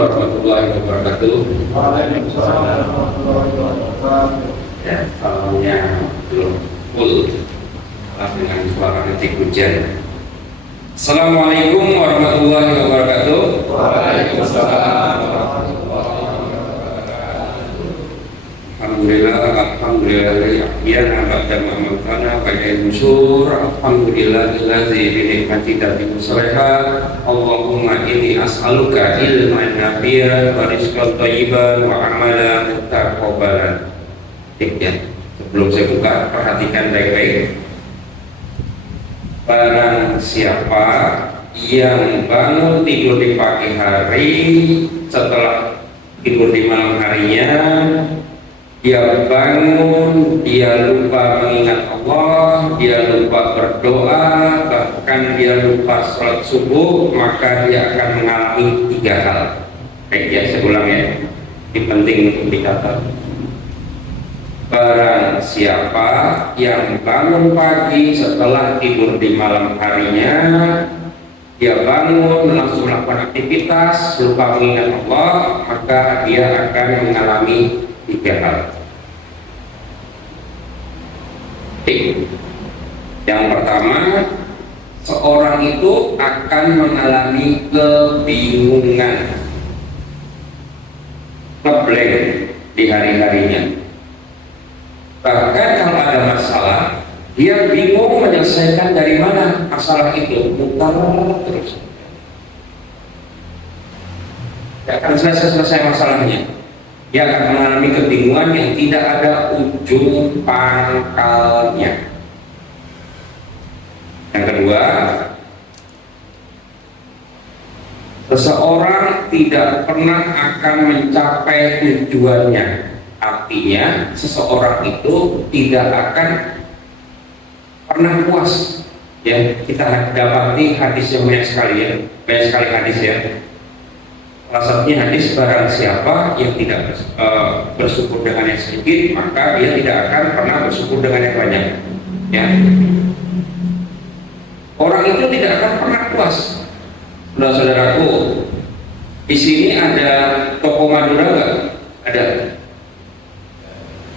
warahmatullahi wabarakatuh. Waalaikumsalam warahmatullahi wabarakatuh. Ya, salamnya belum full dengan suara detik hujan. Assalamualaikum warahmatullahi wabarakatuh. Waalaikumsalam. Alhamdulillah ba'da ma amtana ba'da nusyur. Alhamdulillahilladzi bi ni'mati tatimmu shalihat. Allahumma inni as'aluka ilman nafi'an wa rizqan thayyiban wa amalan mutaqabbalan. Ya, sebelum saya buka, perhatikan baik-baik. Barang siapa yang bangun tidur di pagi hari setelah tidur di malam harinya, dia bangun, dia lupa mengingat Allah, dia lupa berdoa, bahkan dia lupa sholat subuh, maka dia akan mengalami 3 hal. Baik ya, saya ulang ya, ini penting untuk dicatat. Barang siapa yang bangun pagi setelah tidur di malam harinya, dia bangun langsung melakukan aktivitas, lupa mengingat Allah, maka dia akan mengalami 3 hal. Yang pertama, seorang itu akan mengalami kebingungan, ngeblank di hari-harinya. Bahkan kalau ada masalah, dia bingung menyelesaikan dari mana masalah itu, mutar terus. Tidak akan selesai masalahnya. Dia akan mengalami kebingungan yang tidak ada ujung pangkalnya. Yang kedua, seseorang tidak pernah akan mencapai tujuannya. Artinya, seseorang itu tidak akan pernah puas. Ya, kita dapati hadis yang banyak sekali ya, banyak sekali hadis ya. Salah satunya hadis, barang siapa yang tidak bersyukur dengan yang sedikit, maka dia tidak akan pernah bersyukur dengan yang banyak. Ya. Orang itu tidak akan pernah puas. Saudara-saudaraku, di sini ada toko Madura nggak? Ada.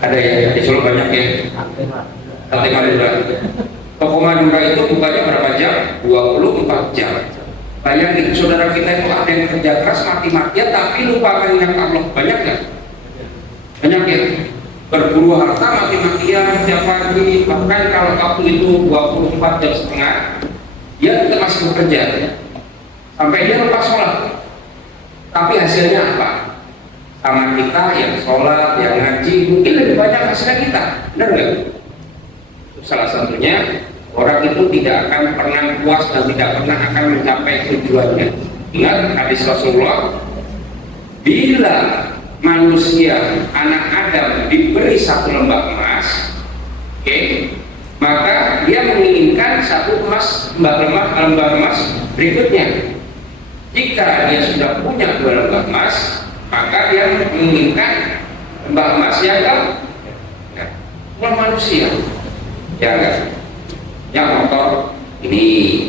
Ada ya, di Solo banyak ya. Sate Madura. Toko Madura itu bukanya berapa jam? 24 jam. Bayangin, saudara kita itu ada yang kerja keras mati-matian tapi lupa mengingat Allah. Banyak nggak? Banyak ya. Berburu harta mati-matian tiap pagi. Bahkan kalau waktu itu 24 jam setengah, dia tetap masih bekerja sampai dia lepas sholat. Tapi hasilnya apa? Sama kita yang sholat, yang ngaji, mungkin lebih banyak hasilnya kita. Benar nggak? Salah satunya, orang itu tidak akan pernah puas dan tidak pernah akan mencapai tujuannya. Ingat hadis Rasulullah, bila manusia, anak Adam diberi 1 lembah emas, maka dia menginginkan 1 lembah emas berikutnya. Jika dia sudah punya 2 lembah emas, maka dia menginginkan lembah emas yang manusia, ya enggak? Yang motor ini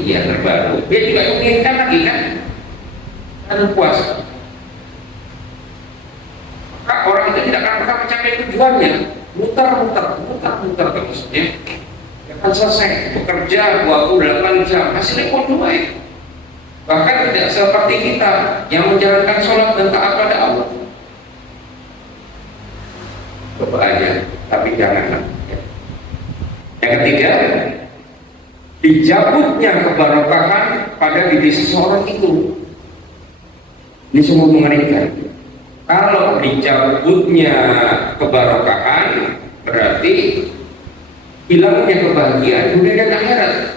yang terbaru, dia juga menginginkan lagi kan, harus puas. Maka orang itu tidak akan pernah mencapai tujuannya, muter terus ya. Akan selesai bekerja 28 jam, hasilnya pun baik. Bahkan tidak seperti kita yang menjalankan sholat dan taat pada Allah. Coba aja, tapi janganlah. Yang ketiga, dijabutnya kebarokahan pada diri seseorang itu. Ini semua mengerikan. Kalau dicabutnya kebarokahan, berarti hilangnya kebahagiaan dunia dan akhirat.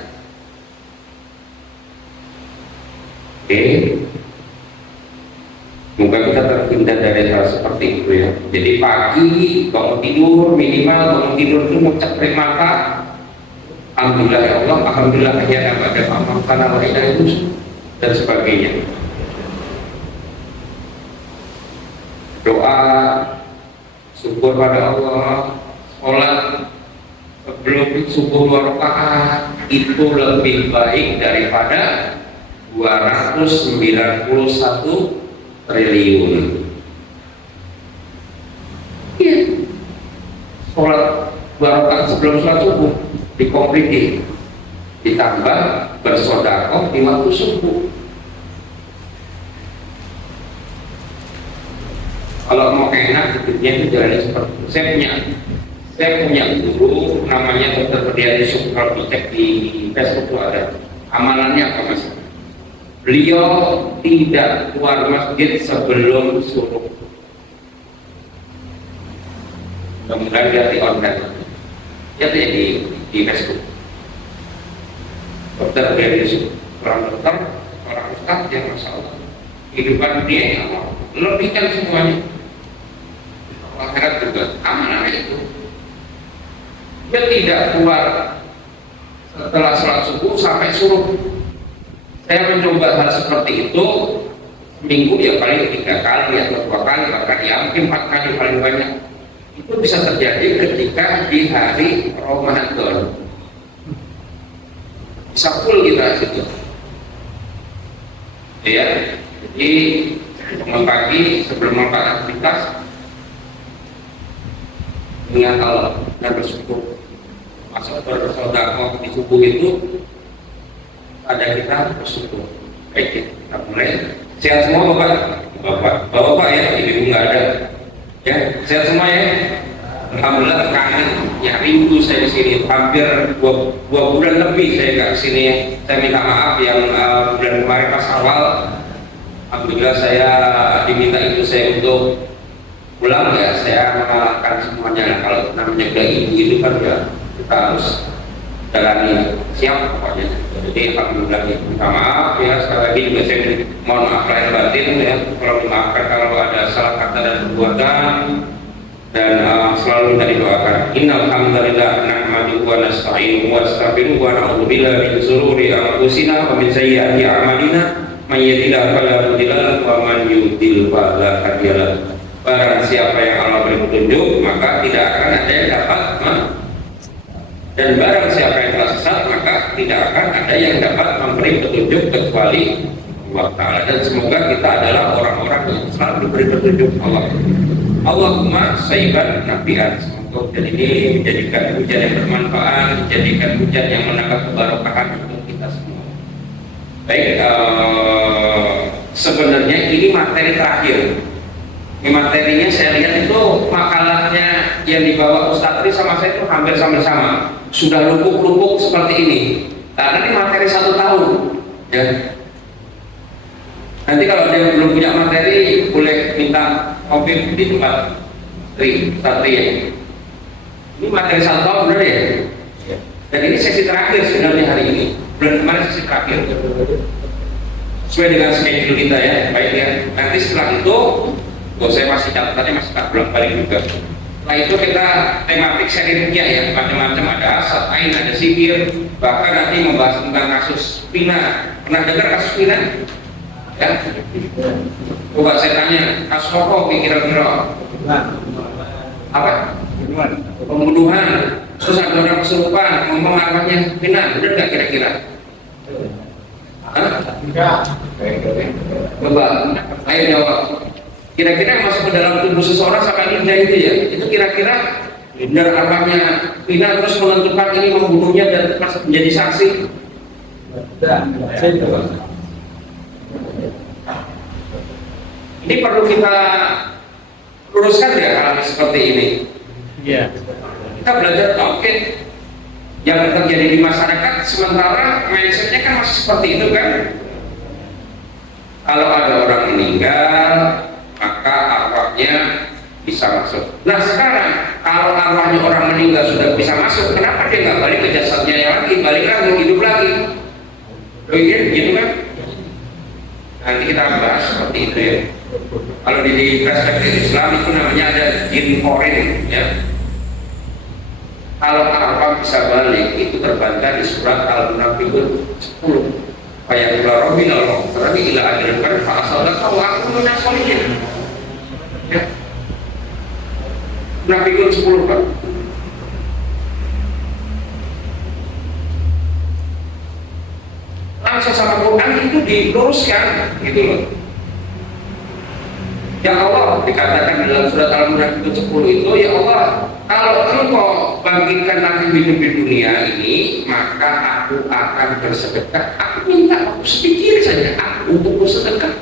Moga kita terhindar dari hal seperti itu ya. Jadi pagi bangun tidur, minimal bangun tidur itu menceprek mata, alhamdulillah ya Allah, alhamdulillah akhirnya pada amal karena mereka itu dan sebagainya. Doa syukur pada Allah, sholat sebelum subuh 2 rakaat itu lebih baik daripada 291 triliun. Iya. Sholat 2 rakaat sebelum sholat subuh dikompliti, ditambah bersedekah di waktu subuh. Kalau mau enak, hidupnya itu jalannya seperti itu. Saya punya guru namanya Dr. Berdian Yusuf. Kalau dicek di Facebook itu ada amalannya apa mas? Beliau tidak keluar masjid sebelum subuh. Kemudian dia di online, dia di Facebook. Dr. Berdian Yusuf, orang dokter, orang ustaz yang masya Allah kehidupan dia yang lebihkan semuanya. Akhirat juga amalannya itu. Dia tidak keluar setelah sholat subuh sampai suruh. Saya mencoba hal seperti itu seminggu ya paling 3 kali atau 2 kali, bahkan ya mungkin 4 kali paling banyak. Itu bisa terjadi ketika di hari Ramadan. Bisa full kita situ. Ya, jadi bangun pagi sebelum melakukan aktivitas ingat Allah dan bersyukur. Masuk bersedekah di subuh itu ada kita bersyukur. Baik, kita mulai. Sehat semua bapak ya, ibu nggak ada. Ya, sehat semua ya. Alhamdulillah kangen, ya rindu saya di sini. Hampir 2 bulan lebih saya nggak kesini. Saya minta maaf yang bulan kemarin pas awal. Alhamdulillah saya diminta itu saya untuk pulang ya, saya mengalahkan semuanya. Kalau namanya udah ibu itu kan ya kita harus jalani, siap pokoknya. Jadi alhamdulillah ya, minta maaf ya, sekali lagi juga saya mohon maaf lahir batin ya, kalau dimaafkan kalau ada salah kata dan perbuatan, dan selalu minta didoakan. Innal hamdalillah nahmaduhu wa nasta'inuhu wa nastaghfiruhu wa na'udzu billahi min shururi anfusina wa min sayyiati a'malina may yahdihillahu fala mudilla lahu wa man yudlil fala hadiya lahu. Barang siapa yang Allah beri petunjuk, maka tidak akan ada yang dapat dan barang siapa yang telah sesat, maka tidak akan ada yang dapat memberi petunjuk kecuali Allah Ta'ala. Dan semoga kita adalah orang-orang yang selalu diberi petunjuk Allah. Allahumma sayyiban nafi'an. Semoga hujan ini menjadikan hujan yang bermanfaat, menjadikan hujan yang menambah keberkahan untuk kita semua. Baik, sebenarnya ini materi terakhir. Ini materinya saya lihat itu makalahnya yang dibawa Ustadz Tri sama saya itu hampir sama-sama. Sudah lupuk-lupuk seperti ini. Karena ini materi 1 tahun. Ya. Nanti kalau ada yang belum punya materi boleh minta kopi di tempat Ustadz Tri ya. Ini materi 1 tahun benar ya? Dan ini sesi terakhir sebenarnya hari ini. Bulan kemarin sesi terakhir. Sesuai dengan schedule kita ya. Baik ya. Nanti setelah itu saya masih catatannya masih tak bolak-balik juga. Setelah itu kita tematik seri rukyah ya, macam-macam, ada asat, ain, ada sihir, bahkan nanti membahas tentang kasus Pina. Pernah dengar kasus Pina? Ya? Coba saya tanya, kasus apa kira-kira? Apa? Pembunuhan. Terus ada orang kesurupan, ngomong arwahnya Pina, benar nggak kira-kira? Hah? Coba, ayo jawab. Kira-kira masuk ke dalam tubuh seseorang sampai lidah itu ya, itu kira-kira benar arwahnya Pina terus menentukan ini membunuhnya dan masuk menjadi saksi. Ini perlu kita luruskan ya hal seperti ini. Iya. Kita belajar tauhid yang terjadi di masyarakat, sementara mindsetnya kan masih seperti itu kan. Kalau ada orang meninggal, maka arwahnya bisa masuk. Nah sekarang kalau arwahnya orang meninggal sudah bisa masuk, kenapa dia nggak balik ke jasadnya lagi, balik lagi hidup lagi? Gitu kan? Nanti kita bahas seperti itu ya. Kalau di perspektif Islam itu namanya ada jin korin ya. Kalau arwah bisa balik itu terbantah di surat Al-Munafiqun 10. Ayat Rabbil Allah terlebih ila akhir kan fa'asalaka wa aku minasolihin. Ya. Munafiqun 10 Pak. Langsung sama Quran itu diluruskan gitu loh. Ya Allah, dikatakan dalam surat Al-Munafiqun 10 itu, ya Allah, kalau Engkau bangkitkan nanti hidup di dunia ini, maka aku akan bersedekah. Aku minta waktu sedikit saja aku untuk bersedekah.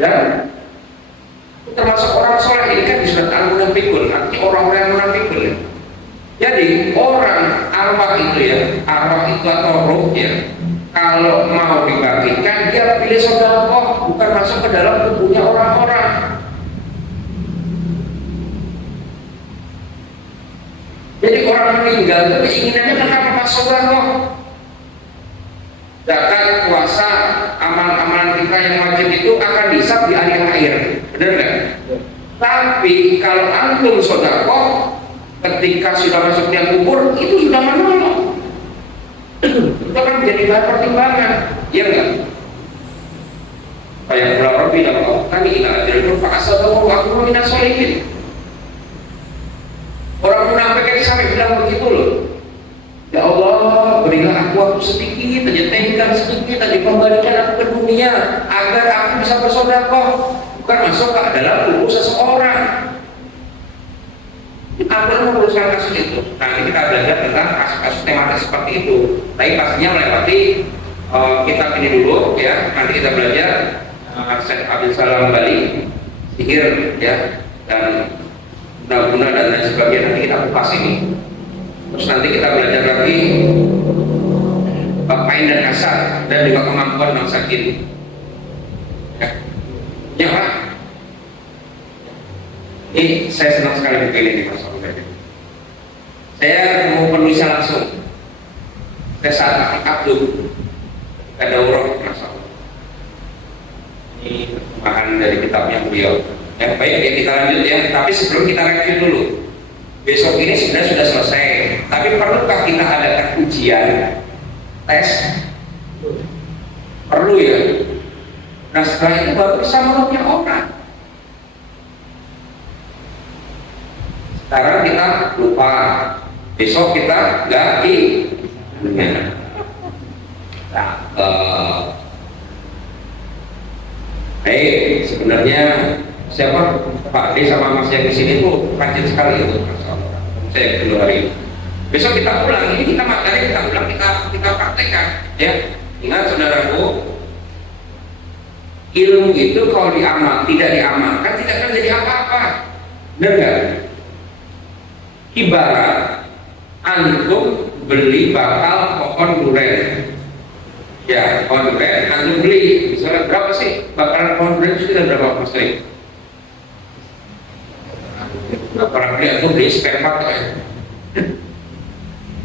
Dan termasuk orang soleh ini kan di surat Al-Munafiqun, artinya orang-orang yang munafikun. Jadi orang arwah itu ya, arwah itu atau rohnya, kalau mau dibangkitkan dia pilih sedekah, bukan masuk ke dalam tubuhnya orang-orang. Jadi orang meninggal itu keinginannya kenapa masuk sedekah? Zakat, puasa, amalan-amalan kita yang wajib itu akan dihisab di akhir akhir, benar nggak? Tapi kalau antum sedekah ketika sudah masuk yang kubur itu sudah menolong. Itu kan menjadi bahan pertimbangan, ya enggak? Kayak pulau Robi dan Allah tadi ila ajalul fa'asadahu wa akunu minas sholihin. Orang munafik ini sampai bilang begitu loh. Ya Allah, berilah aku waktu sedikit, tenggang sedikit, kembalikan aku ke dunia agar aku bisa bersedekah, bukan masuk ke dalam tubuh seseorang. Aku merumuskan kasus itu. Nanti kita belajar tentang kasus-kasus tematis seperti itu. Tapi pastinya melewati kitab ini dulu ya. Nanti kita belajar Syekh Abdul Salam Bali, sihir ya, dan guna-guna dan lain sebagainya. Nanti kita kupas ini. Terus nanti kita belajar lagi Pain dan Asar dan juga kemampuan bangsa kini. Ya Pak. Ini saya senang sekali begini nih Mas Abdul. Saya ketemu penulisnya langsung. Saya saat Abdul ada urut Mas Abdul. Ini terjemahan dari kitabnya beliau. Ya baik ya, kita lanjut ya. Tapi sebelum kita review dulu, besok ini sebenarnya sudah selesai. Tapi perlukah kita adakan ujian, tes? Perlu ya. Nah setelah itu baru bisa menolongnya orang. Sekarang kita lupa, besok kita ganti. Sebenarnya siapa Pak D sama Mas yang di sini tuh rajin sekali itu, saya dulu hari ini. Besok kita ulang, ini kita materi kita ulang, kita praktekkan, ya. Ingat saudaraku, ilmu itu kalau tidak diamalkan tidak akan jadi apa-apa, benar nggak? Ibarat antum beli bakal pohon durian, ya pohon durian antum beli, misalnya berapa sih bakalan pohon durian itu sudah berapa Mas Kri? Barang beli antum beli spare part ya.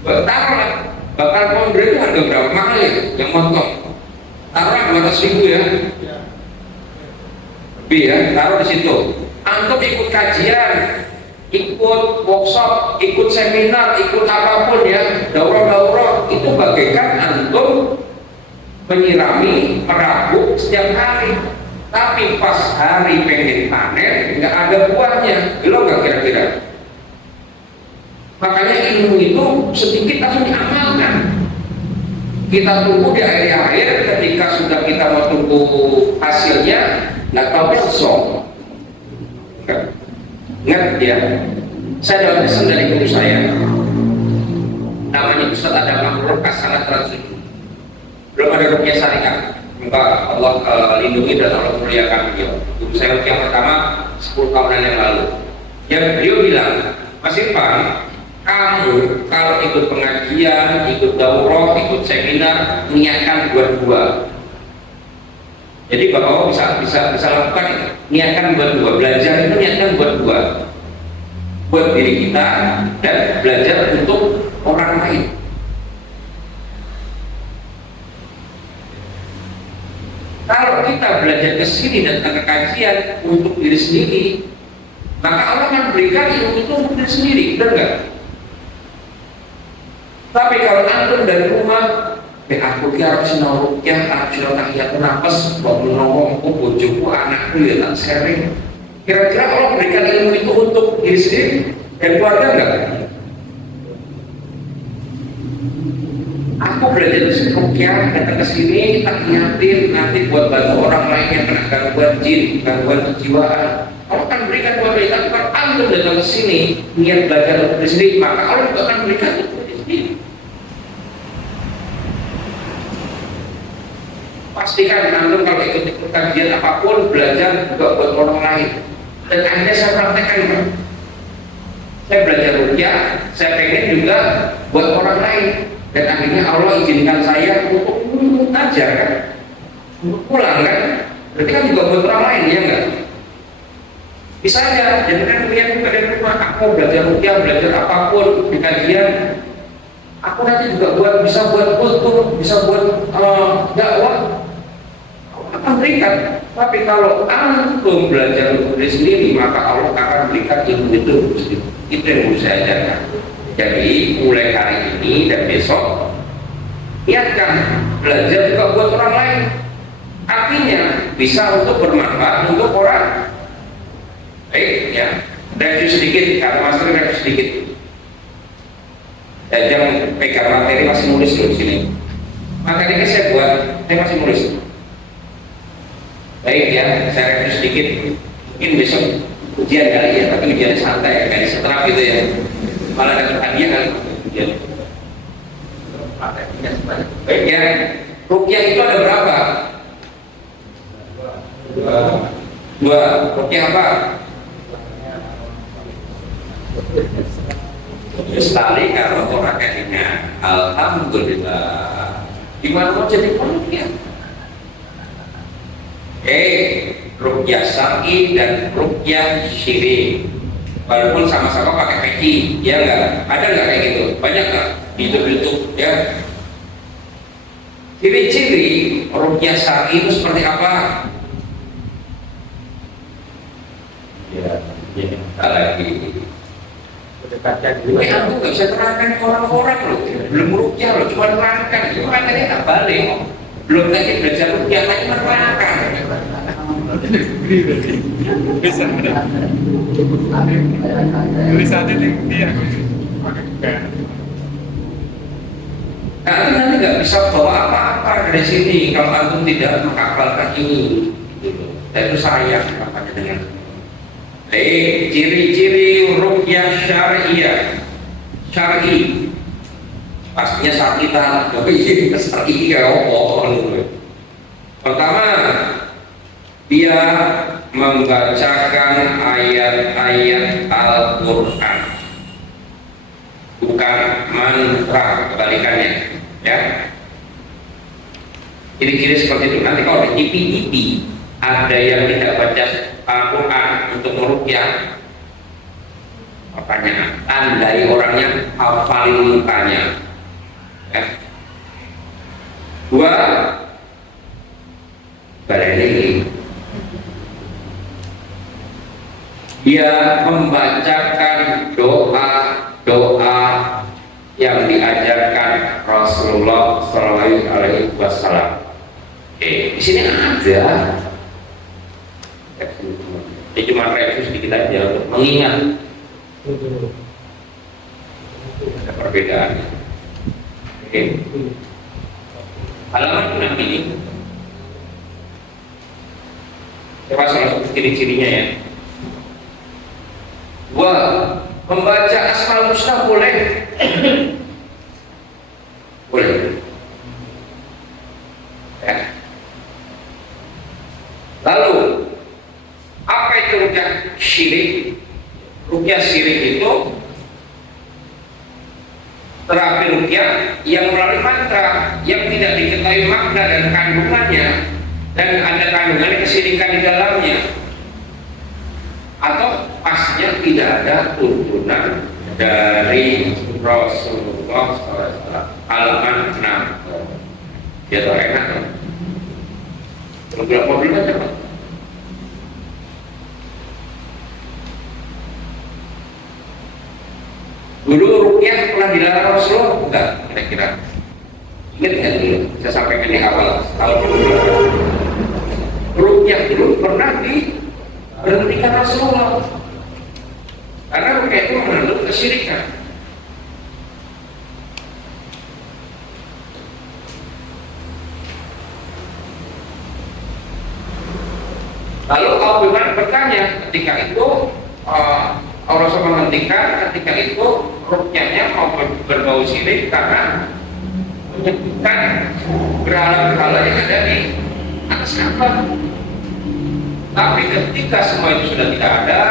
Taruhlah bakal pohon durian itu harga berapa mahal ya? Yang motong taruhlah 200.000 ya, lebih ya, taruh di situ. Antum ikut kajian, ikut workshop, ikut seminar, ikut apapun ya, daurah-daurah, itu bagaikan antum menyirami perahu setiap hari. Tapi pas hari pengen panen, nggak ada buahnya, belum nggak kira-kira? Makanya ilmu itu sedikit langsung diamalkan. Kita tunggu di akhir-akhir, ketika sudah kita mau tunggu hasilnya, nggak tahu besok. Ingat ya, saya dapat pesan dari guru saya, namanya Ustaz Adam Makhluk Hasanat Rasul. Belum ada rupiah syariah, semoga Allah lindungi dan Allah muliakan beliau. Guru saya yang pertama 10 tahunan yang lalu. Yang beliau bilang, Mas Irfan, kamu kalau ikut pengajian, ikut daurah, ikut seminar, niatkan buat-buat. Jadi Bapak bisa lakukan itu. Niatkan buat dua, belajar itu niatkan buat diri kita dan belajar untuk orang lain. Kalau kita belajar ke sini dan ke kajian untuk diri sendiri, maka Allah akan berikan ilmu itu untuk diri sendiri, benar nggak? Tapi kalau antum dari rumah, aku harus sinau rukyah, aku sinau tahiyatun nafas, buat menolongku, bojoku, anakku ya tak sharing. Kira-kira Allah berikan ilmu itu untuk diri sendiri dan keluarga enggak? aku belajar rukyah, datang ke sini, tak niatin nanti buat bantu orang lain yang kena gangguan jin, gangguan kejiwaan. Allah akan berikan buat mereka. Tapi kalau antum datang ke sini, niat belajar untuk diri sendiri, maka Allah juga akan berikan untuk diri sendiri. Pastikan antum kalau ikut kajian apapun, belajar juga buat orang lain. Dan akhirnya saya praktekkan, Pak. Saya belajar rukyah, saya pengen juga buat orang lain. Dan akhirnya Allah izinkan saya untuk ajar kan, untuk pulang kan, berarti kan juga buat orang lain, ya enggak? Bisa aja, jadi kan punya buka dari rumah, aku belajar rukyah, belajar apapun di kajian, aku nanti juga bisa buat kultur, bisa buat dakwah, akan berikan. Tapi kalau antum belajar untuk diri sendiri, maka Allah akan berikan ilmu itu. Itu yang mau saya ajarkan. Jadi mulai hari ini dan besok niatkan belajar juga buat orang lain. Artinya bisa untuk bermanfaat untuk orang. Baik ya, review sedikit, kata Mas Tri review sedikit. Saya jangan pegang materi, masih nulis dulu di sini. Materi ini saya buat, saya masih nulis. Baik ya, saya review sedikit. Mungkin besok ujian kali ya, tapi ujian santai ya, kayak setelah gitu ya. Malah dapat hadiah kali ujian. Baik ya, rukyah itu ada berapa? Dua. Rukyah apa? Sekali kalau orang kayaknya alhamdulillah. Gimana mau jadi rukyah? Rukyah syar'i dan rukyah syirik. Walaupun sama-sama pakai peci, ya enggak? Ada enggak kayak gitu? Banyak enggak? Di YouTube ya. Ciri-ciri rukyah syar'i itu seperti apa? Ya, lagi. Aku nggak bisa terangkan ke orang-orang loh. Belum rukyah loh, cuma terangkan. Itu makanya tak balik. Belum lagi belajar rukyah, lagi menerangkan. Bisa tulisannya dia nanti nggak bisa bawa apa-apa dari sini kalau antum tidak menghafalkan ini gitu. Dan itu sayang apanya dengan ciri-ciri rukyah syariah syar'i pastinya syar'i syar'i kayak apa. Pertama, dia membacakan ayat-ayat Al-Quran, bukan mantra, kebalikannya ya. Kiri-kiri seperti itu. Nanti kalau di TV ada yang tidak baca Al-Quran untuk merukyah, makanya tandai orangnya, hafalin mukanya ya. Dua, baleni, dia membacakan doa-doa yang diajarkan Rasulullah Shallallahu Alaihi Wasallam. Di sini ada. Ini cuma review sedikit aja untuk mengingat. Ada perbedaannya. Oke. Halaman 6 ini. Coba salah satu ciri-cirinya ya. Dua, membaca Asmaul Husna boleh. Boleh. Ya. Lalu, apa itu rukyah syirik? Rukyah syirik itu terapi rukyah yang melalui mantra yang tidak diketahui makna dan kandungannya, dan ada kandungan kesyirikan di dalamnya, atau pasnya tidak ada tuntunan dari Rasulullah SAW. Halaman 6. Ya tahu enak kan? Mobil kan cepat. Dulu rukyah pernah dilarang Rasulullah? Enggak, kira-kira. Ingat nggak dulu? Saya sampaikan di awal tahun dulu. Rukyah dulu pernah diberhentikan Rasulullah. Karena rukyah itu mengandung kesyirikan. Lalu Abu Bakar bertanya, ketika itu Rasul menghentikan, ketika itu rukyahnya mau berbau sirik karena menyebutkan berhala-berhala yang ada di atas Ka'bah. Tapi ketika semua itu sudah tidak ada,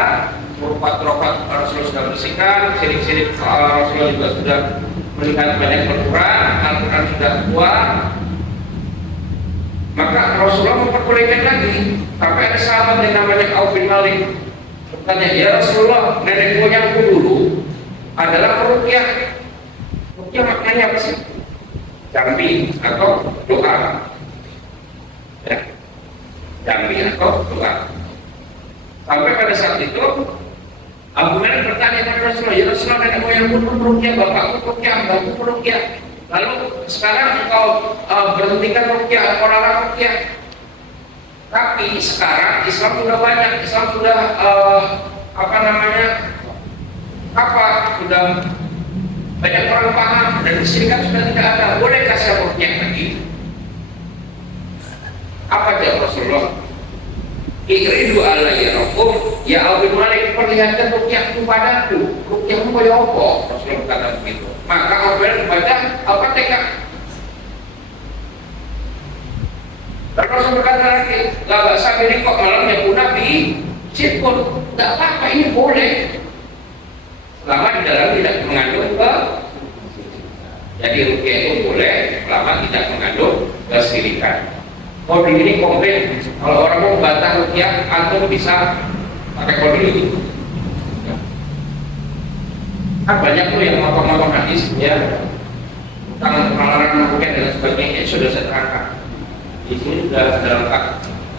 turukat-turukat Rasulullah sudah bersihkan, sirik-sirik Rasulullah juga sudah melihat banyak berkurang, Al-Quran sudah kuat, maka Rasulullah memperbolehkan lagi. Sampai ada sahabat yang namanya Auf bin Malik bertanya, ya Rasulullah, nenek moyangku dulu adalah peruqyah. Ruqyah maknanya apa sih? Jambi atau doa, ya, jambi atau doa. Sampai pada saat itu Abu Bakar bertanya kepada Rasulullah, ya Rasulullah, nenek moyangku peruqyah, bapakku peruqyah, mbakku peruqyah. Lalu sekarang engkau berhentikan ruqyah, engkau larang ruqyah. Tapi sekarang Islam sudah banyak, Islam sudah sudah banyak orang paham dan kesyirikan sudah tidak ada. Bolehkah saya ruqyah lagi? Apa jawab Rasulullah? Ikridu alayya rabbukum ya Abu Malik, perlihatkan ruqyahku padaku. Ruqyahmu kaya apa? Rasulullah berkata begitu. Maka Abu Bakar membaca Al-Fatihah. Dan Rasul berkata lagi, la ba'sa bihi kok malam yakun nabi sirkun. Tidak apa-apa, ini boleh selama di dalam tidak mengandung jadi ruqyah itu boleh selama tidak mengandung kesyirikan. Kode ini komplain, kalau orang mau membantah ruqyah, antum bisa pakai kode ini. Kan banyak tuh yang ngomong-ngomong hadis ya tentang penalaran ruqyah dan sebagainya, sudah saya terangkan. Di sini sudah lengkap.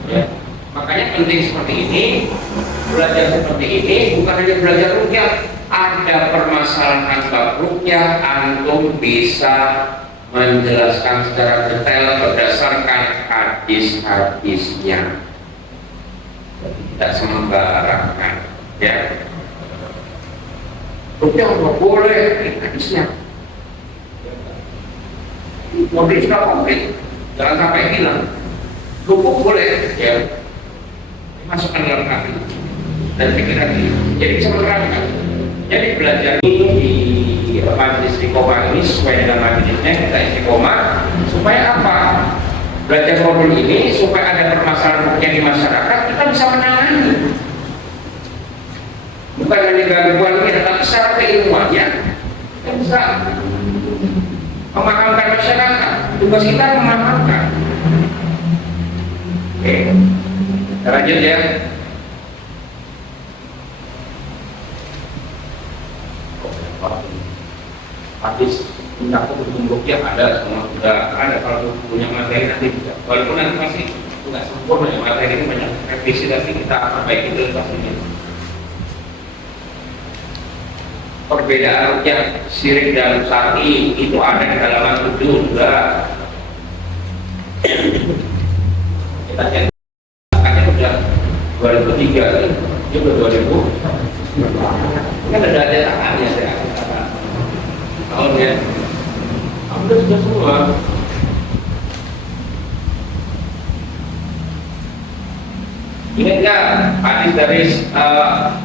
Ya. Makanya penting seperti ini, belajar seperti ini bukan hanya belajar ruqyah. Ada permasalahan bab ruqyah, antum bisa menjelaskan secara detail berdasarkan hadis-hadisnya, tidak sembarangan, ya. Ruqyah nggak boleh, hadisnya. Model sudah komplit, jangan sampai hilang. Rukuk boleh, ya. Masukkan dalam hati dan pikiran ini. Jadi bisa menerangkan. Jadi belajar ini di majelis istiqomah ini sesuai dengan majelisnya, kita istiqomah supaya apa? Belajar modul ini supaya ada permasalahan ruqyah di masyarakat kita bisa menangani. Bukan hanya gangguan ini, tapi secara keilmuannya kita bisa memahamkan masyarakat. Tugas kita memahamkan. Oke, kita lanjut ya. Hadis tentang hukum ruqyah ada, semua sudah ada. Kalau punya materi nanti juga, walaupun nanti masih nggak sempurna ya, materi ini banyak revisi, tapi kita perbaiki dulu pastinya. Perbedaan ruqyah syirik dan syar'i itu ada di halaman 7 juga. Kita cek angkanya sudah 2003 ini sudah 2000 kan ada tangannya saya tahunnya hampir sudah semua. Ingat nggak hadis dari semua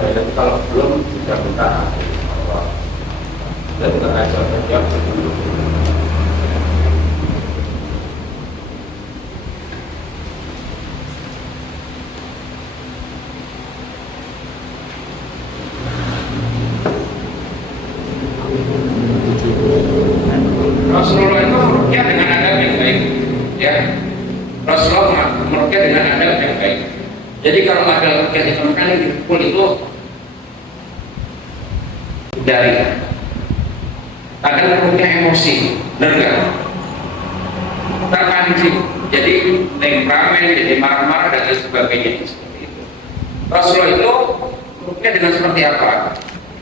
ya, tapi kalau belum bisa minta dan kita ajar saja. Rasulullah itu meruqyah dengan adab yang baik, ya. Rasulullah meruqyah dengan adab yang baik. Jadi kalau ada ruqyah di tempat yang dipukul itu dari kadang ruqyah emosi, benar nggak? Terpancing, jadi temperamen, jadi marah-marah dan lain sebagainya seperti itu. Rasulullah itu ruqyah dengan seperti apa?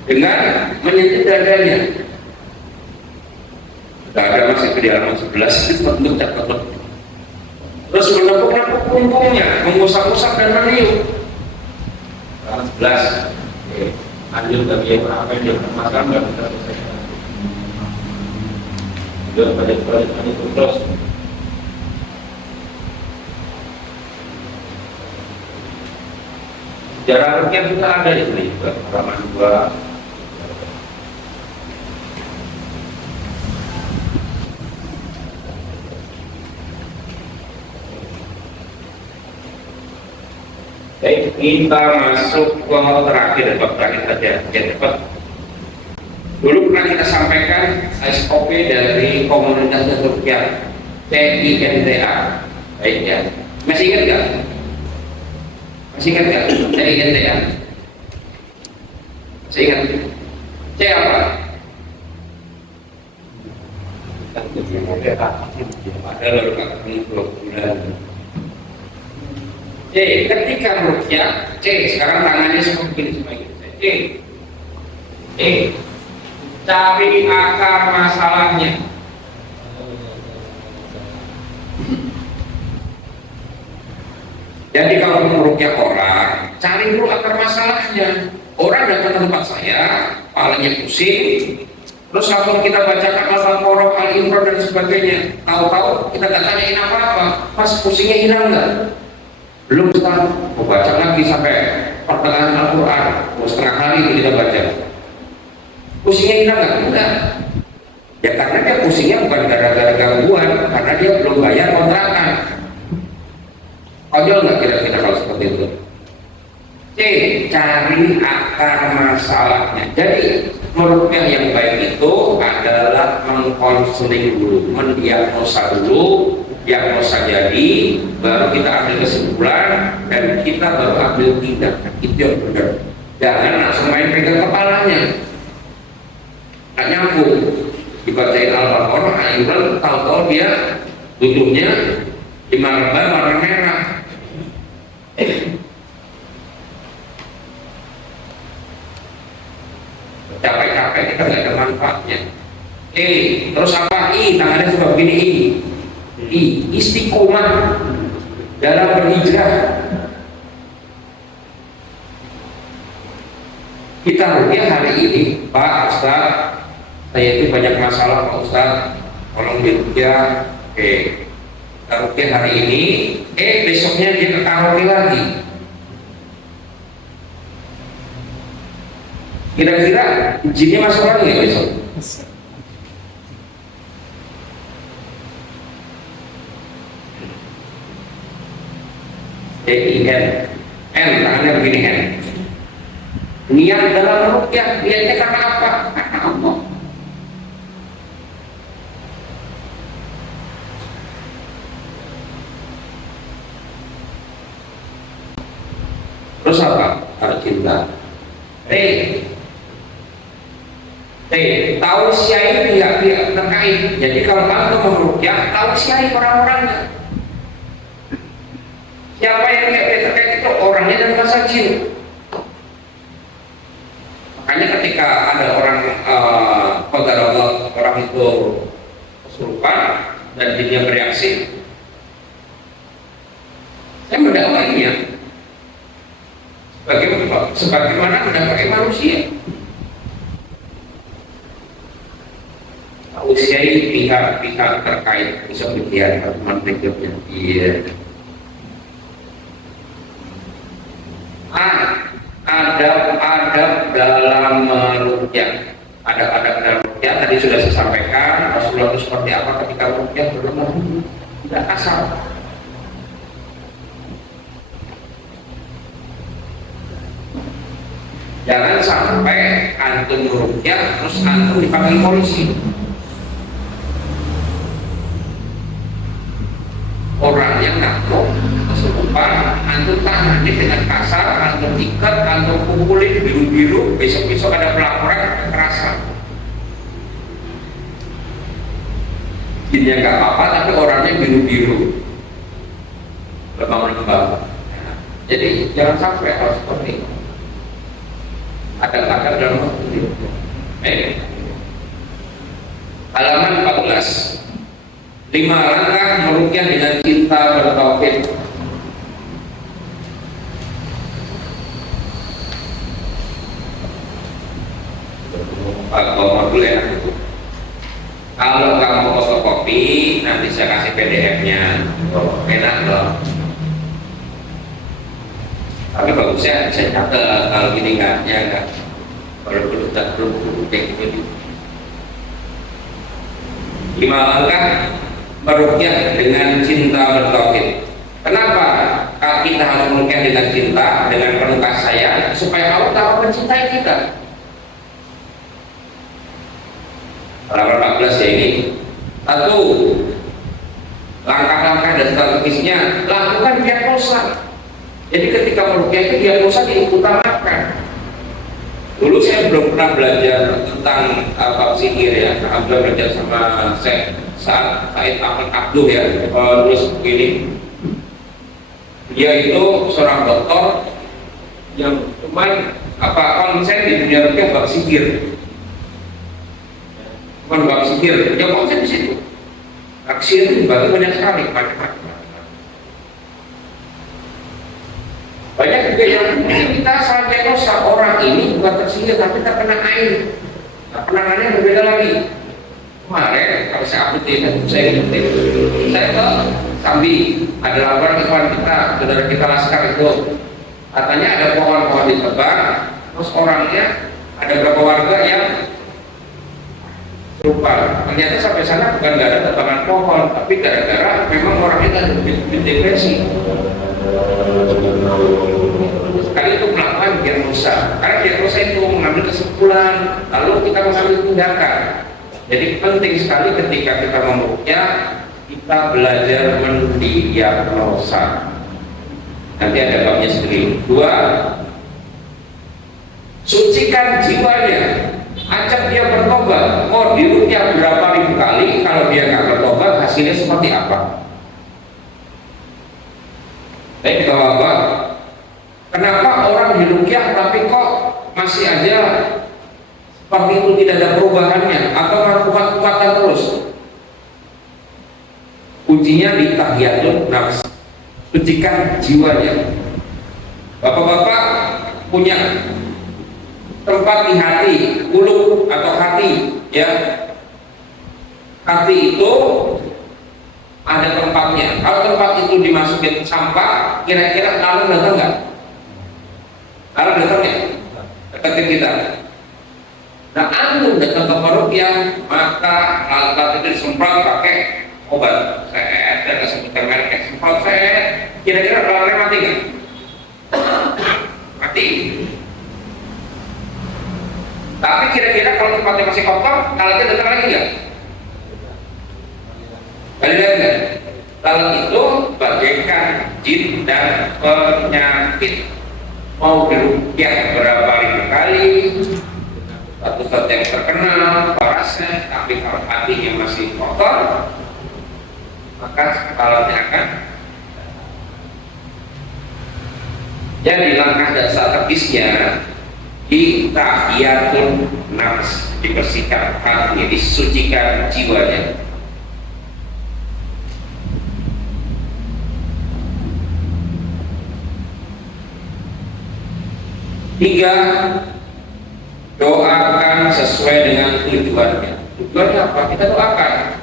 Dengan menyentuh dadanya. Dada masih di halaman 11 untuk catat. Terus menepuk-nepuk punggungnya, mengusap-usap dan meniup. Halaman 11. Oke. lanjut lagi apa yang dipermasalahkan nggak bisa selesaikan. Itu proyek itu terus. Sejarah rukyah juga ada di sini juga, halaman 2. Baik, kita masuk ke terakhir, bab terakhir saja. Ya, cepat. Dulu pernah kita sampaikan SOP dari komunitas rukyah CINTA. Baik ya. Masih ingat nggak? Masih ingat nggak? CINTA. Masih ingat? C apa? Ada lalu kakak bulan. C, ketika rukyah, C, sekarang tangannya seperti ini sebagai C. Cari akar masalahnya. Jadi kalau merukyah orang, cari dulu akar masalahnya. Orang datang ke tempat saya, kepalanya pusing, terus langsung kita bacakan Al-Baqarah, Al-Imran dan sebagainya. Tahu-tahu kita tak tanyain apa-apa, pas pusingnya hilang nggak? Belum, Ustaz, mau baca lagi sampai pertengahan Al-Quran, mau setengah hari kita baca. Pusingnya hilang nggak? Enggak. Ya karena dia pusingnya bukan gara-gara gangguan, karena dia belum bayar kontrakan. Ojol nggak kira-kira kalau seperti itu? C, cari akar masalahnya. Jadi merukyah yang baik itu adalah mengkonseling dulu, mendiagnosa dulu. Diagnosa jadi, baru kita ambil kesimpulan dan kita baru ambil tindakan. Itu yang benar. Jangan langsung main pegang kepalanya. Nggak nyambung. Dibacain Al-Baqarah, Al-Imran, tahu-tahu dia butuhnya 5 lembar warna merah. Capek-capek kita nggak ada manfaatnya. Terus apa? Tangannya juga begini. Istiqomah dalam berhijrah. Kita rukyah hari ini, Pak Ustaz, saya itu banyak masalah Pak Ustaz, tolong dirukyah. Kita rukyah hari ini, besoknya dia ke karaoke lagi. Kira-kira jinnya masuk lagi nggak besok? N, tangannya begini N. Niat dalam rukyah, niatnya karena apa? Karena Allah. Terus apa? Harus cinta. Tausiah pihak-pihak terkait. Jadi kalau antum merukyah, tausiah orang-orangnya. Siapa yang pihak-pihak terkait itu? Orangnya dan masjid. Makanya ketika ada orang orang itu kesurupan dan dia bereaksi, saya mendakwainya sebagaimana mendakwai manusia. Usia pihak-pihak terkait bisa berlihat teman berikutnya. Iya. Adab dalam merukyah. Adab dalam rukyah tadi sudah saya sampaikan. Rasulullah itu seperti apa ketika rukyah berlemah, tidak asal. Jangan sampai antum merukyah terus antum dipanggil polisi. Orang yang ngamuk kesurupan, antum tangani dengan kasar, antum ikat, antum pukulin biru-biru, besok-besok ada pelaporan kekerasan. Jinnya nggak apa-apa, tapi orangnya biru-biru, lembang-lembang. Jadi jangan sampai harus seperti itu. Ada dalam waktu itu. Halaman 14. 5 langkah merukyah dengan cinta bertauhid. bawa dulu enak itu. Kalau kamu fotokopi, nanti saya kasih PDF-nya. Enak loh. Tapi bagusnya saya catat kalau gini nggak, ya nggak. Kalau tak perlu kayak gitu. 5 langkah meruqyah dengan cinta bertauhid. Kenapa kita harus meruqyah dengan cinta, dengan penuh kasih sayang, supaya Allah tahu mencintai kita. Halaman 14 ya ini. 1. Langkah-langkah dan strategisnya, lakukan diagnosa. Jadi ketika meruqyah itu diagnosa diutamakan. Dulu saya belum pernah belajar tentang bab sihir ya. Alhamdulillah belajar sama Said Ahmad Abduh ya. Terus begini, dia itu seorang dokter yang cuman konsen di dunia ruqyah bab sihir. Bukan bab sihir, dia konsen di situ. Aksi itu dibagi banyak sekali, macam-macam. Banyak juga yang kita salah diagnosa, orang ini bukan tersihir tapi terkena air. Nah, penanganannya berbeda lagi. Kemarin kalau saya update, saya ke Sambi, ada laporan ikhwan kita, saudara kita Laskar itu, katanya ada pohon-pohon ditebang, terus orangnya ada beberapa warga yang lupa. Ternyata sampai sana bukan gara ada tebangan pohon, tapi gara-gara memang orangnya ada depresi. Sekali itu melakukan diagnosa, karena diagnosa itu mengambil kesimpulan, lalu kita mengambil tindakan. Jadi penting sekali ketika kita meruqyah, kita belajar mendiagnosa. Nanti ada babnya sendiri. 2. Sucikan jiwanya, ajak dia bertobat. Mau diruqyah berapa ribu kali, kalau dia nggak bertobat, hasilnya seperti apa? Baik Bapak, kenapa orang diruqyah tapi kok masih aja seperti itu, tidak ada perubahannya atau kuat-kuatan terus? Kuncinya di tahiyatun nafs, sucikan jiwanya. Bapak-bapak punya tempat di hati, qulub atau hati, ya. Hati itu ada tempatnya. Kalau tempat itu dimasukin sampah, kira-kira lalu datang nggak? Lalu datang ya? Deketin kita. Nah, antum datang ke peruqyah, maka alat itu disemprot pakai obat. Saya ada sebutkan merek, semprot saya. Kira-kira lalunya mati nggak? Mati. Tapi kira-kira kalau tempatnya masih kotor, alatnya datang lagi nggak? Balik. Lalat itu bagaikan jin dan penyakit. Mau diruqyah berapa ribu kali, satu zat yang terkenal, parasnya, tapi kalau hatinya masih kotor, maka alatnya akan. Jadi langkah dan strategisnya di tahiyatun nafs, dibersihkan hatinya, disucikan jiwanya. 3. Doakan sesuai dengan tujuannya. Tujuannya apa? Kita doakan.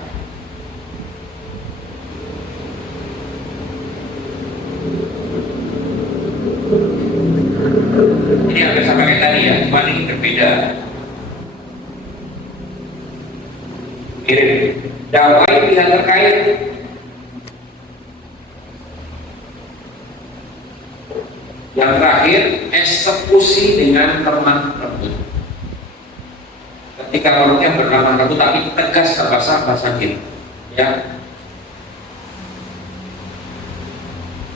Ini hampir sama kayak tadi ya, cuma ini berbeda. Mirip. Dakwai pihak terkait. Yang terakhir, eksekusi dengan teman tersebut. Ketika orangnya bernama tersebut, tapi tegas bahasa gitu, ya.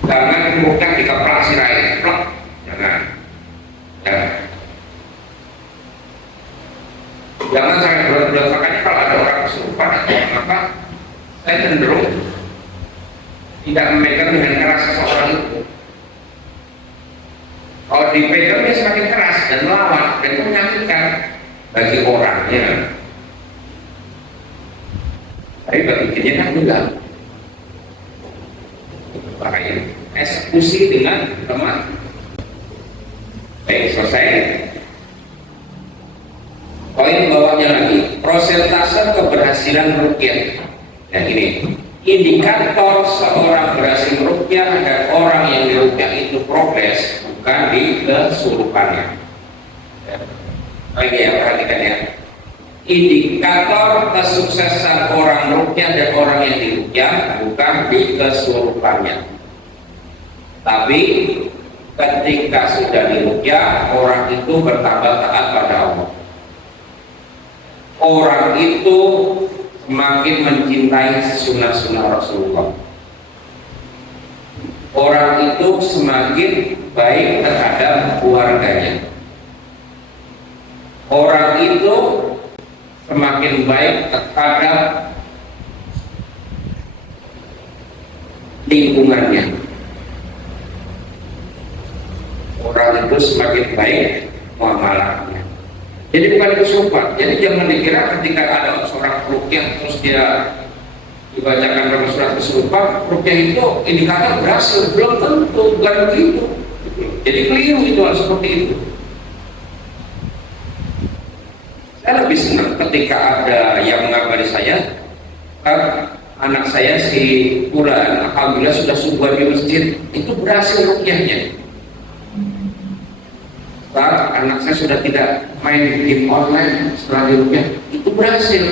Karena kemudian dikeprak sirai, plak, jangan. Ya. Jangan saya berulang, makanya kalau ada orang kesurupan, maka saya cenderung tidak memegang dengan keras seseorang itu. Kalau dipegang dia semakin keras dan melawan, dan itu menyakitkan bagi orangnya. Tapi bagi dirinya kan enggak. Bahaya. Eksekusi dengan teman. Baik, selesai. Poin bawahnya prosentase keberhasilan rukyah. Nah ini indikator seorang berhasil rukyah dan orang yang dirukyah itu progres, bukan di kesurupannya. Baik ya, perhatikan ya. Indikator kesuksesan orang rukyah dan orang yang dirukyah bukan di kesurupannya, tapi ketika sudah dirukyah orang itu bertambah taat pada Allah. Orang itu semakin mencintai sunnah-sunnah Rasulullah. Orang itu semakin baik terhadap keluarganya. Orang itu semakin baik terhadap lingkungannya. Orang itu semakin baik muamalahnya. Jadi bukan kesurupan. Jadi jangan dikira ketika ada seorang rukyah terus dia dibacakan dalam surat kesurupan, rukyah itu indikator berhasil. Belum tentu, bukan begitu. Jadi keliru itu hal seperti itu. Saya lebih senang ketika ada yang mengabari saya, anak saya si Fulan, alhamdulillah sudah subuhan di masjid, itu berhasil rukyahnya. Saat anak saya sudah tidak main game online setelah di rukyah, itu berhasil.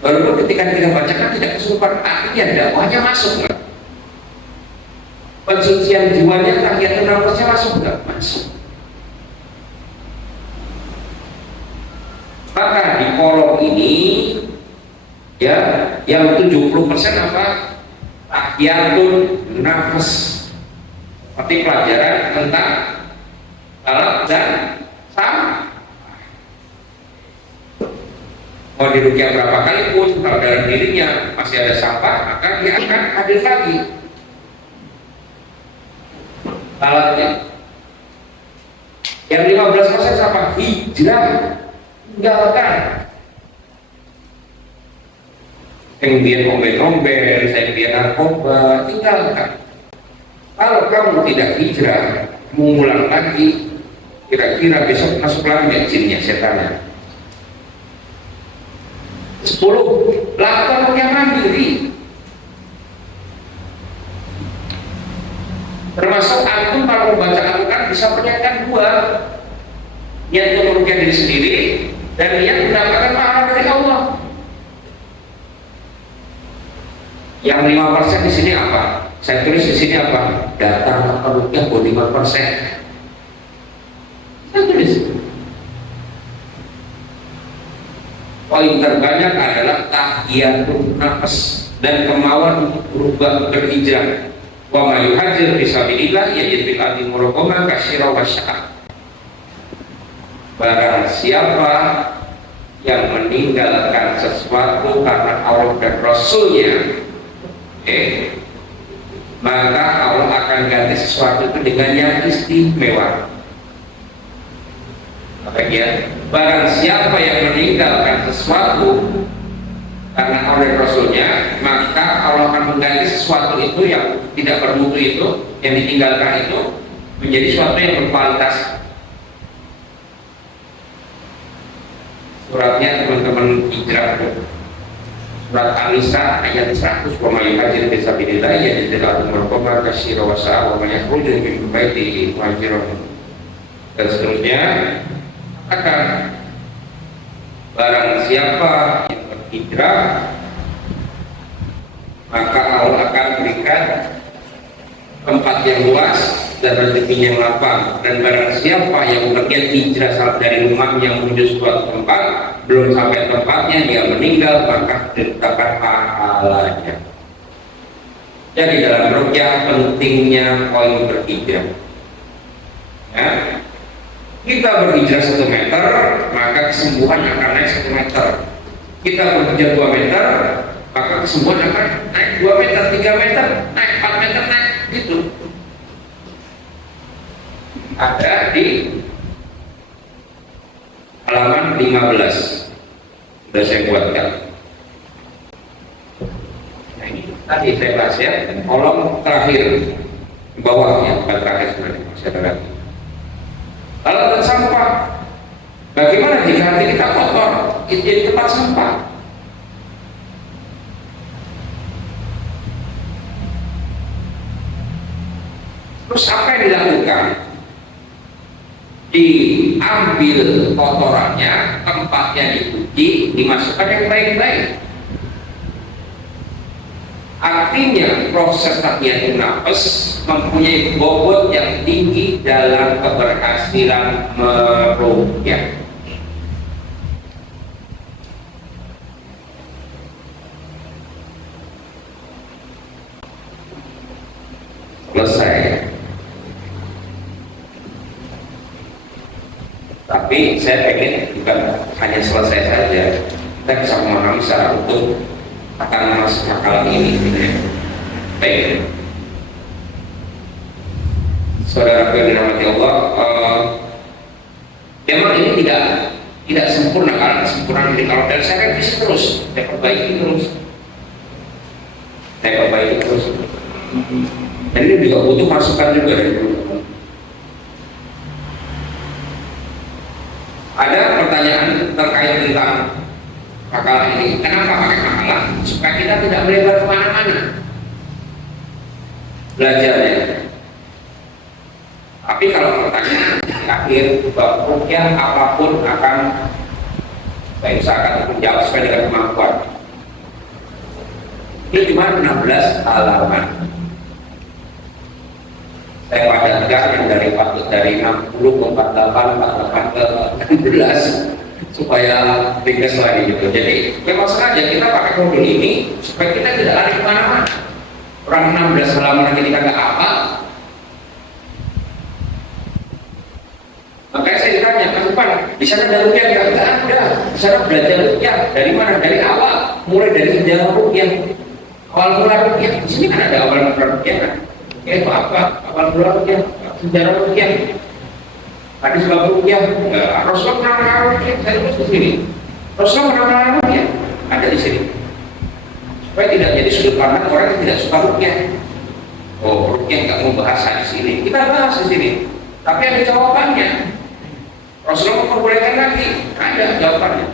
Baru ketika kita bacakan tidak kesurupan, artinya dakwahnya masuk nggak? Pensucian jiwanya, tahiyatul nafasnya masuk nggak? Masuk. Maka di kolom ini ya yang 70% apa? Tahiyatul nafas, seperti pelajaran tentang alat dan sama. Mau dirukyah berapa kali pun kalau dalam dirinya masih ada sampah, maka dia akan hadir lagi alatnya. Yang 15% apa? Hijrah, tinggalkan. Yang biar ombel-ombel, saya biar narkoba, tinggalkan. Kalau kamu tidak hijrah, mengulang lagi, kira-kira besok masuk lagi jinnya, setannya. 10. Lakukan yang mandiri. Termasuk antum kalau membaca Al-Quran bisa perniatkan dua, niat untuk merugikan diri sendiri dan niat mendapatkan pahala dari Allah. Yang 5% di sini apa? Saya tulis di sini apa? Datang ke perukyah 5%. Saya tulis. Poin terbanyak adalah tahiyatul nafas dan kemauan untuk berubah, berhijrah. Wa may yuhajir fi sabilillah yajid fil ardi muraqaman katsira wa sya'a. Barang siapa yang meninggalkan sesuatu karena Allah dan Rasulnya, maka Allah akan ganti sesuatu itu dengan yang istimewa. Ya, barang siapa yang meninggalkan sesuatu karena Allah dan Rasulnya, maka Allah akan mengganti sesuatu itu yang tidak bermutu itu, yang ditinggalkan itu menjadi sesuatu yang berkualitas. Suratnya teman-teman hijrah, surat An-Nisa ayat 100, wa may yuhajir fi sabilillah yajid lahu muraqaban katsira wa sa'a wa may yakhruju min baitihi muhajiran, dan seterusnya. Akan barang siapa yang berhijrah, maka Allah akan berikan tempat yang luas dan rezeki yang lapang. Dan barang siapa yang berniat hijrah dari rumahnya menuju suatu tempat, belum sampai tempatnya dia meninggal, maka ditetapkan pahalanya. Jadi dalam rukyah pentingnya poin berhijrah. Ya. Kita berhijrah 1 meter, maka kesembuhan akan naik 1 meter. Kita berhijrah 2 meter, maka kesembuhan akan naik 2 meter, 3 meter, naik 4 meter, naik gitu. Ada di halaman 15. Sudah saya buatkan. Nah ini tadi saya bahas ya, kolom terakhir di bawahnya, bukan terakhir sebenarnya, masih ada lagi. Lalu sampah. Bagaimana jika hati kita kotor? itu jadi tempat sampah. Terus apa yang dilakukan? Diambil kotorannya, tempatnya dicuci, dimasukkan yang baik-baik. Artinya proses tahiyatul nafas mempunyai bobot yang tinggi dalam keberhasilan meruqyah. Selesai. Tapi saya pengen bukan hanya selesai saja, kita bisa memahami secara utuh akan masuk makalah ini. Baik, saudara yang dirahmati Allah, memang ini tidak sempurna, karena kesempurnaan ini kalau dari saya revisi terus, saya perbaiki terus. Dan ini juga butuh masukan juga dari teman-teman. Ada pertanyaan terkait tentang makalah ini. Kenapa pakai makalah? Supaya kita tidak melebar kemana-mana belajarnya. Tapi kalau pertanyaan di akhir bab ruqyah apapun akan saya usahakan menjawab sesuai dengan kemampuan. Ini cuma 16 halaman. Saya padatkan yang dari 60 ke 48 ke 16 supaya ringkas lagi gitu. Jadi memang sengaja kita pakai modul ini supaya kita tidak lari kemana-mana. Orang 16 halaman kita nggak apa. Makanya saya ditanya, Mas Ipan, di sana ada ruqyah nggak? Nggak ada. Di sana belajar ruqyah dari mana? Dari awal, mulai dari sejarah ruqyah. Awal mula ruqyah, di sini kan ada awal mula ruqyah kan? Itu apa? Awal mula ruqyah, sejarah ruqyah. Hadis bab ruqyah, Rasulullah pernah melarang ruqyah, saya tulis di sini. Rasulullah pernah melarang ruqyah, ada di sini. Supaya tidak jadi sudut pandang orang yang tidak suka ruqyah. Oh, ruqyah nggak mau bahas hadis ini, kita bahas di sini. Tapi ada jawabannya. Rasulullah memperbolehkan lagi, ada jawabannya.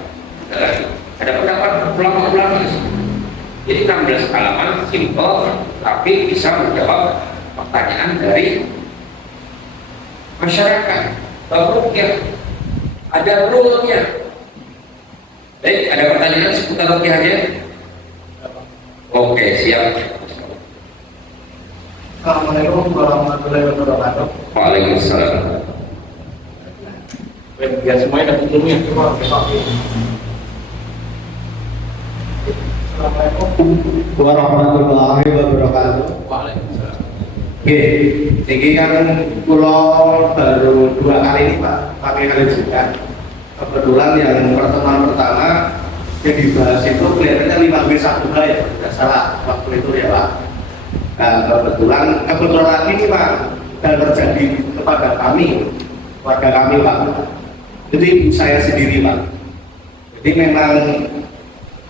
Ada lagi, ada pendapat ulama-ulama di sini. Jadi 16 halaman simpel, tapi bisa menjawab pertanyaan dari masyarakat. Bab ruqyah ada rule-nya. Baik, ada pertanyaan seputar ruqyah aja? Oke, siap. Assalamualaikum warahmatullahi wabarakatuh. Waalaikumsalam. Ya semuanya dapat ilmunya. Assalamualaikum warahmatullahi wabarakatuh. Waalaikumsalam. Oke, ini kan pulau baru 2 kali ini Pak, pakai kali juga. Kebetulan yang pertemuan pertama yang dibahas itu kelihatannya 5W1H ya, tidak salah waktu itu ya Pak. Nah, kebetulan lagi nih Pak, dan terjadi kepada kami, warga kami Pak. Itu ibu saya sendiri Pak. Jadi memang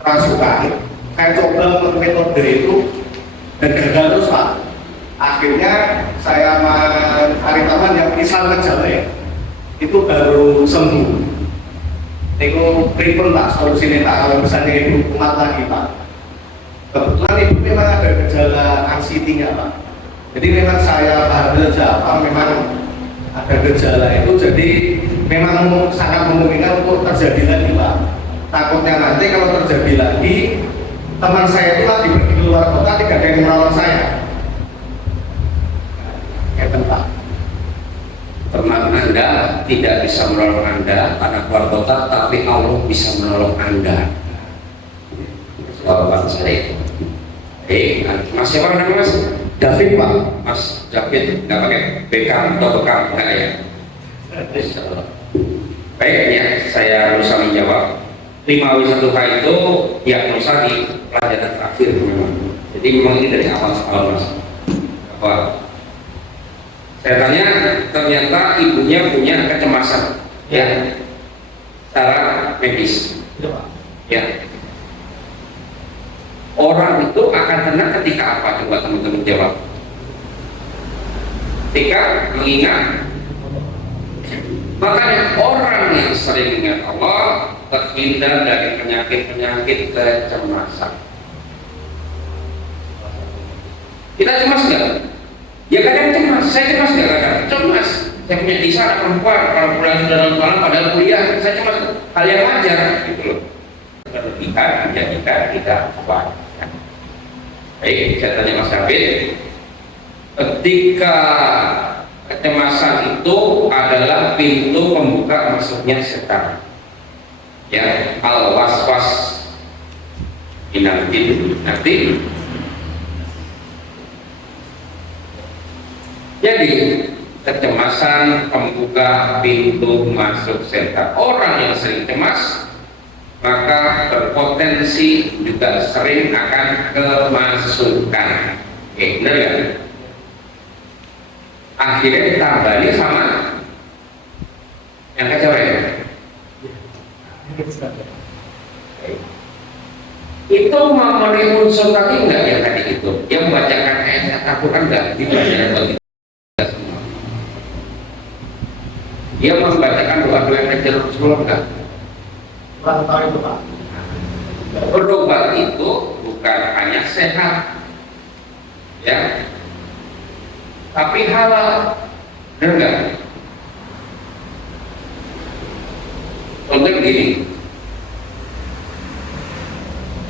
kerasukan. Saya coba metode itu dan gagal terus Pak. Akhirnya saya mencari teman yang misal ngejale itu baru sembuh. Itu pripun Pak solusinya Pak kalau misalnya ibu kumat lagi Pak. Kebetulan ibu memang ada gejala anxiety-nya Pak. Jadi memang saya saja apa memang ada gejala itu, jadi memang sangat memungkinkan untuk terjadi lagi Pak. Takutnya nanti kalau terjadi lagi teman saya itu lagi pergi keluar kota, tidak ada yang menolong saya. Pak. Teman Anda tidak bisa menolong Anda karena keluar kota, tapi Allah bisa menolong Anda. Jawaban saya. Mas siapa namanya Mas? David Pak. Mas David, nggak pakai bekam atau bekam nggak ya? Baik ya, saya berusaha menjawab. 5W1H itu diagnosa di pelajaran terakhir memang. Jadi memang ini dari awal Mas. Apa? Saya tanya, ternyata ibunya punya kecemasan, ya, secara medis. Ya. Orang itu akan tenang ketika apa? Coba teman-teman jawab. Ketika mengingat. Makanya orang yang sering ingat Allah terhindar dari penyakit-penyakit kecemasan. Kita cemas nggak? Ya kadang cemas, saya cemas nggak kadang? Cemas. Saya punya Tisa anak perempuan, kalau pulang sudah dalam malam padahal kuliah, saya cemas. Hal yang wajar, gitu loh. Berlebihan menjadikan kita kuat. Baik, saya tanya Mas David, ketika kecemasan itu adalah pintu pembuka masuknya setan. Ya, al waswas nanti. Jadi kecemasan pembuka pintu masuk setan. Orang yang sering cemas maka berpotensi juga sering akan kemasukan. Oke, benar ya? Akhirnya ditambahnya sama yang kacau ya. Itu memenuhi unsur tadi enggak yang tadi itu? Yang membacakan ayat Al-Quran enggak? Dibacakan bagi kita semua. Dia membacakan doa-doa yang ajar Rasulullah enggak? Pak, tahu itu Pak. Berobat itu bukan hanya sehat, ya, tapi halal, benar nggak? Contoh begini,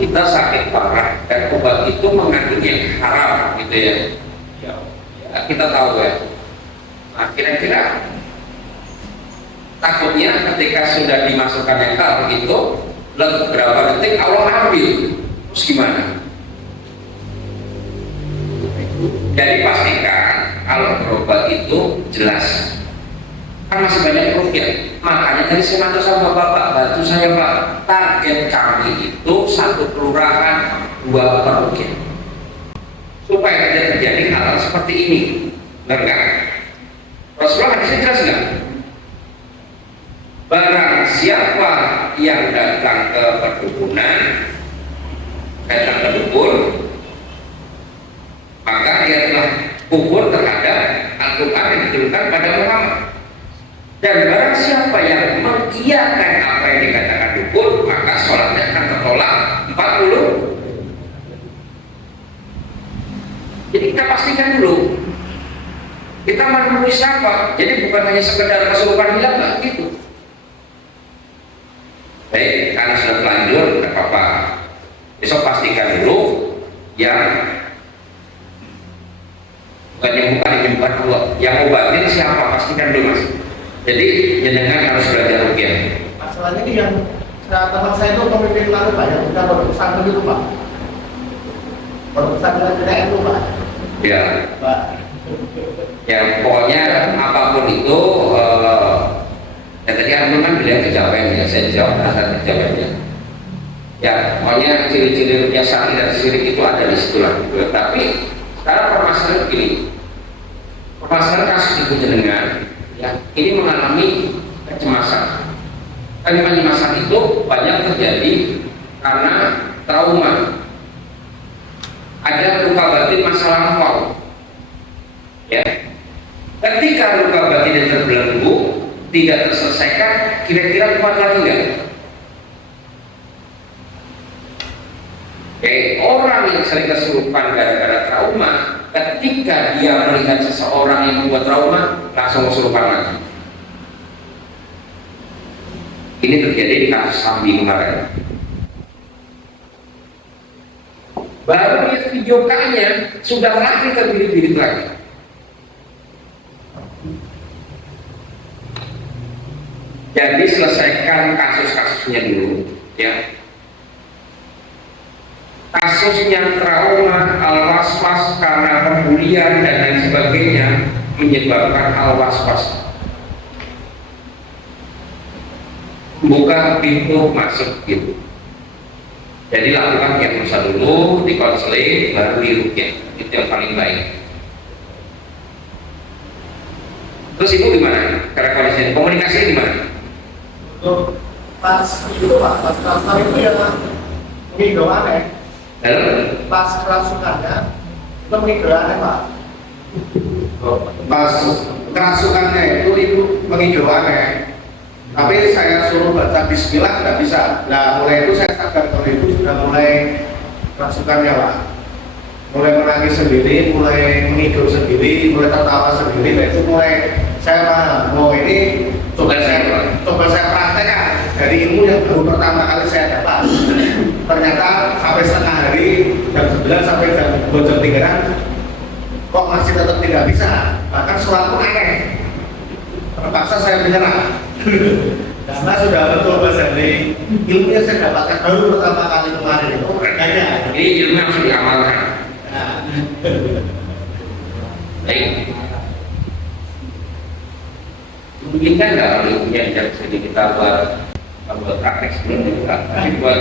kita sakit parah dan obat itu mengandung yang haram, gitu ya. Ya, kita tahu ya. Nah, kira-kira takutnya ketika sudah dimasukkan yang haram itu, berapa detik Allah ambil, terus gimana? Jadi pastikan kalau berobat itu jelas. Kan masih banyak rukyah. Makanya tadi saya mantu sama bapak, bantu saya Pak. Target kami itu satu kelurahan 2 perukyah. Supaya tidak terjadi hal seperti ini. Benar nggak? Rasulullah hadisnya jelas nggak? Barang siapa yang datang ke perdukunan, datang ke dukun, maka dia telah kufur terhadap Al-Quran yang diturunkan pada Muhammad. Dan barang siapa yang mengiyakan apa yang dikatakan dukun, maka sholatnya akan tertolak 40. Jadi kita pastikan dulu kita menemui siapa. Jadi bukan hanya sekedar kesurupan hilang, nggak gitu. Baik, karena sudah terlanjur, tidak apa-apa. Besok pastikan dulu yang bukan Allah, yang obatin siapa, pastikan dulu Mas. Jadi jenengan harus belajar rukyah. Masalahnya ini yang teman saya itu pemimpin lalu banyak udah berusaha dulu Pak. Berusaha tidak itu Pak. Ya. Pak. Ya pokoknya apapun itu. Dan tadi Antum kan bilang kejauhan ya, saya jawab asal kejauhannya. Ya, pokoknya ciri-ciri rukyah syar'i dan syirik itu ada di situlah. Tapi sekarang permasalahan begini, permasalahan kasus ibu jenengan, ya, ini mengalami kecemasan. Kecemasan itu banyak terjadi karena trauma. Ada luka batin masa lampau. Ya, ketika luka batin terbelenggu, tidak terselesaikan, kira-kira kuat lagi nggak? Orang yang sering kesurupan gara-gara trauma, ketika dia melihat seseorang yang membuat trauma, langsung kesurupan lagi. Ini terjadi di kasus Sambi kemarin. Baru lihat video kanya, sudah lagi terbirit-birit lagi. Jadi selesaikan kasus-kasusnya dulu, ya. Kasusnya trauma, al-waswas karena pembulian dan lain sebagainya menyebabkan al-waswas. Buka pintu masuk gitu. Jadi lakukan diagnosa dulu, dikonseling, baru dirukyah. Itu yang paling baik. Terus ibu gimana? Cara kondisinya, komunikasi gimana? Pas itu Pak, pas transfer itu ya mengigau aneh. Pas kerasukannya itu mengigau aneh Pak. Pas kerasukannya itu mengigau aneh. Tapi saya suruh baca bismillah nggak bisa. Nah mulai itu saya sadar kalau itu sudah mulai rasukannya Pak, mulai menangis sendiri, mulai menghidup sendiri, mulai tertawa sendiri. Nah itu mulai saya paham, oh ini coba saya praktekkan dari ilmu yang baru pertama kali saya dapat. Ternyata sampai setengah hari jam 9 sampai jam 2 jam 3 kok masih tetap tidak bisa, bahkan surat pun aneh. Terpaksa saya menyerah karena sudah betul bahasa ini ilmu yang saya dapatkan baru pertama kali kemarin itu makanya ini ilmu yang harus diamalkan. nah. Baik, memungkinkan nggak kalau ilmunya tidak bisa kita buat praktek sebelumnya enggak, tapi buat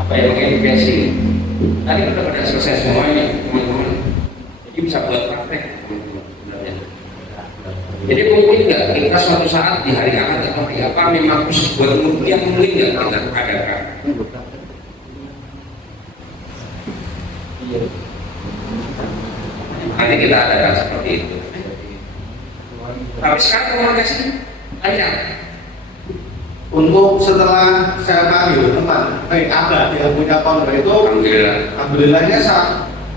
apa yang mengedukasi. Tadi kan udah selesai semuanya teman-teman, jadi bisa buat praktek teman-teman sebenarnya. Jadi mungkin nggak kita suatu saat di hari akad atau hari apa memang khusus buat rupiah, mungkin nggak kita adakan. Nanti kita adakan seperti itu. Tapi sekarang komunikasi ada. Untuk setelah saya panggil teman, abah yang punya pondok itu, alhamdulillahnya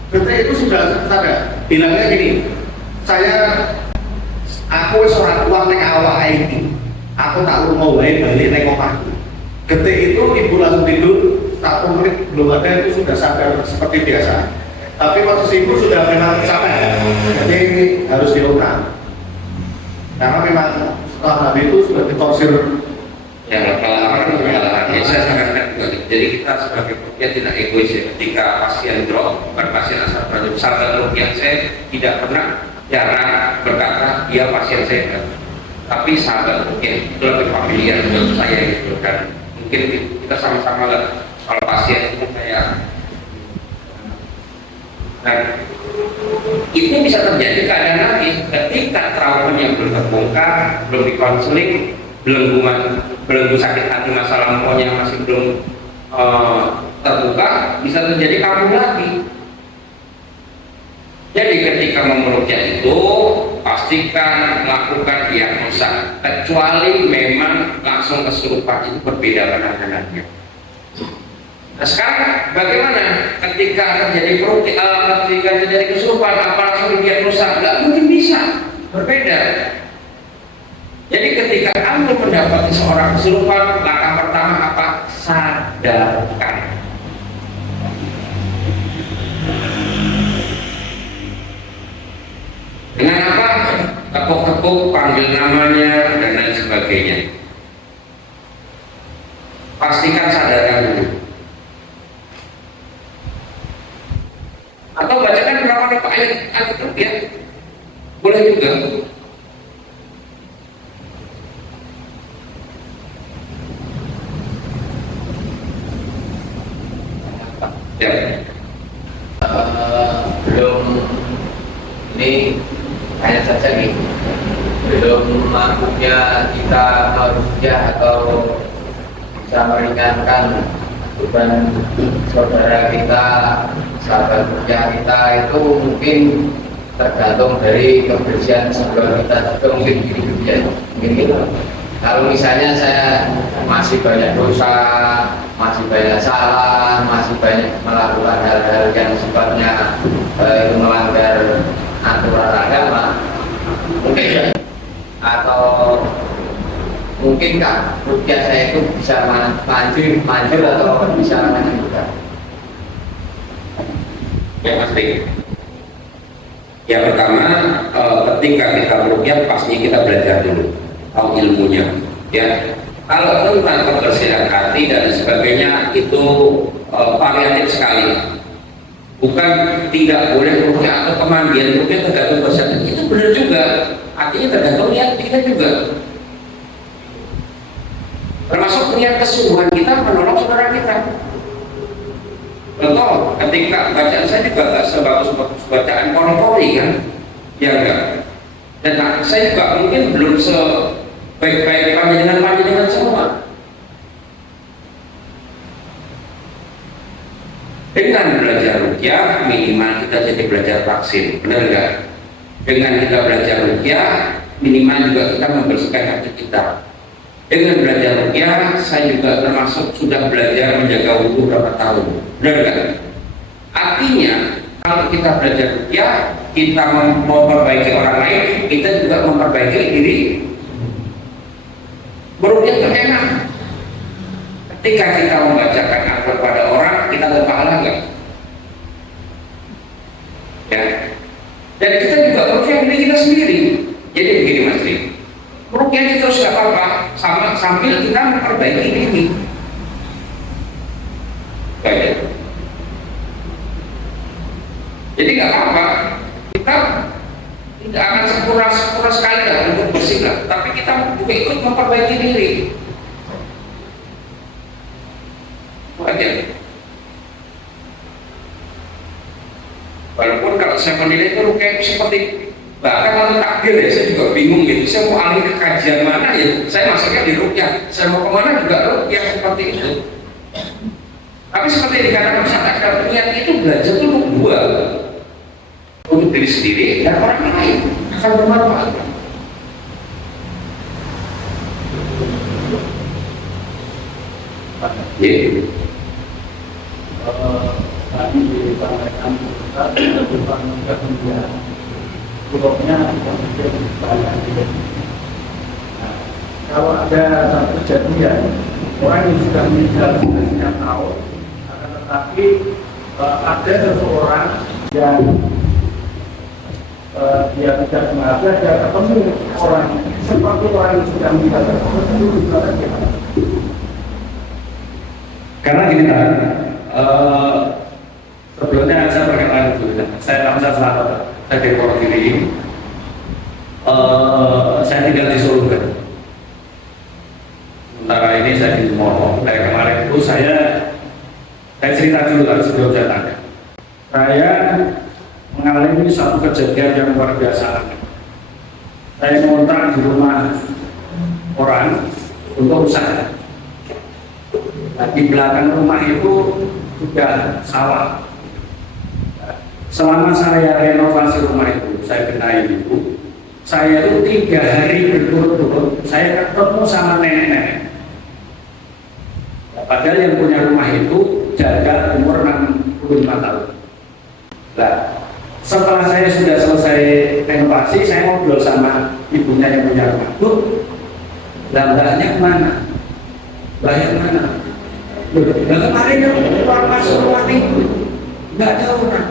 ketika itu sudah sadar. Bilangnya gini, aku seorang tua neng awal ini, aku tak mau balik neng omahku. Ketika itu ibu langsung tidur, 1 menit belum ada itu sudah sadar seperti biasa. Tapi posisi ibu sudah memang capek, jadi harus diulang. Karena memang setelah habis itu sudah ditorsir. Ya, pengalaman ya, saya sarankan juga. Jadi kita sebagai rupiah tidak egois ya. Ketika pasien drop, bukan pasien asal berat, sahabat rupiah saya tidak pernah jarang berkata dia pasien saya, tapi sahabat rupiah itu lebih familiar dengan saya gitu. Dan mungkin kita sama-sama lah kalau pasien itu kayak. Nah, itu bisa terjadi keadaan lagi ketika traumanya belum terbongkar, belum dikonseling, belum sakit hati masa lampaunya masih belum terbuka, bisa terjadi kambuh lagi. Jadi ketika memeruqyah itu pastikan melakukan diagnosa, kecuali memang langsung kesurupan, itu berbeda penanganannya. Nah sekarang bagaimana ketika terjadi ketika terjadi kesurupan, apa langsung didiagnosa? Nggak mungkin bisa, berbeda. Jadi ketika Anda mendapati seorang kesurupan, langkah pertama apa? Sadarkan. Dengan apa? Tepuk-tepuk, panggil namanya, dan lain sebagainya. Pastikan sadarkan dulu. Atau bacakan beberapa ayat Al-Quran, boleh juga. Ya. Belum ini hanya saja nih, belum mampunya kita meruqyah atau bisa meringankan beban saudara kita, sahabat ruqyah kita, itu mungkin tergantung dari kebersihan sebelum kita juga mungkin gitu. Kalau misalnya saya masih banyak dosa, masih banyak salah, masih banyak melakukan hal-hal yang sifatnya melanggar aturan agama, mungkin atau mungkinkah ruqyah saya itu bisa manjur atau bisa juga? Ya pasti. Yang pertama, ketika kita meruqyah pastinya kita belajar dulu, tahu ilmunya. Ya, kalau tentang kebersihan hati dan sebagainya itu variatif sekali. Bukan tidak boleh ruqyah atau kemandian, ruqyah tergantung kebersihan. Itu benar juga. Artinya tergantung niat kita juga. Termasuk niat kesungguhan kita menolong saudara kita. Contoh, ketika bacaan saya juga nggak sebagus bacaan Qur'an kan, ya enggak. Dan saya juga mungkin belum sebaik-baik panjenengan semua. Dengan belajar ruqyah minimal kita jadi belajar vaksin, benar enggak? Dengan kita belajar ruqyah minimal juga kita membersihkan hati kita. Dengan belajar rukyah, saya juga termasuk sudah belajar menjaga wudhu berapa tahun. Benar kan? Artinya, kalau kita belajar rukyah, kita memperbaiki orang lain, kita juga memperbaiki diri. Berukyah itu enak. Ketika kita membacakan Al-Quran pada orang, kita berpahala nggak? Ya. Dan kita juga berukyah diri kita sendiri. Jadi begini Mas Tri, rukyah itu terus nggak apa-apa, sambil kita memperbaiki diri. Baik. Jadi nggak apa-apa, kita tidak akan sempurna sekali lah untuk bersih lah, tapi kita juga ikut memperbaiki diri. Wajar. Walaupun kalau saya menilai itu rukyah itu seperti bahkan kalau takbir ya, saya juga bingung gitu. Saya mau alih ke kajian mana ya? Saya masuknya di rukyah. Saya mau kemana juga rukyah seperti itu. Tapi seperti yang dikatakan Ustaz Akbar, niat itu belajar itu untuk dua, untuk diri sendiri dan orang lain akan bermanfaat. Tadi disampaikan tentang kemudian pulaunya kemudian banyak. Nah, kalau ada satu kejadian orang yang sudah meninggal sekian tahun, akan tetapi ada seseorang yang dia tidak sengaja dia ketemu orang seperti orang yang sudah meninggal tersebut. Karena gini kan, sebelumnya saya perkenalkan dulu, saya nama saya Selamat, saya dari Wonogiri, saya tinggal di Solo kan. Sementara ini saya di Moro. Dari kemarin itu saya cerita dulu kan sebelum saya tanya. Saya mengalami satu kejadian yang luar biasa. Saya ngontrak di rumah orang untuk usaha. Nah, di belakang rumah itu sudah sawah. Selama saya renovasi rumah itu, saya benahi itu, saya itu 3 hari berturut-turut saya ketemu sama nenek-nenek. Padahal yang punya rumah itu jaga umur 65 tahun. Nah, setelah saya sudah selesai renovasi, saya ngobrol sama ibunya yang punya rumah. Bu, mbahnya kemana? Mbah yang mana? Loh, kemarin yang keluar masuk rumah itu nggak ada orang.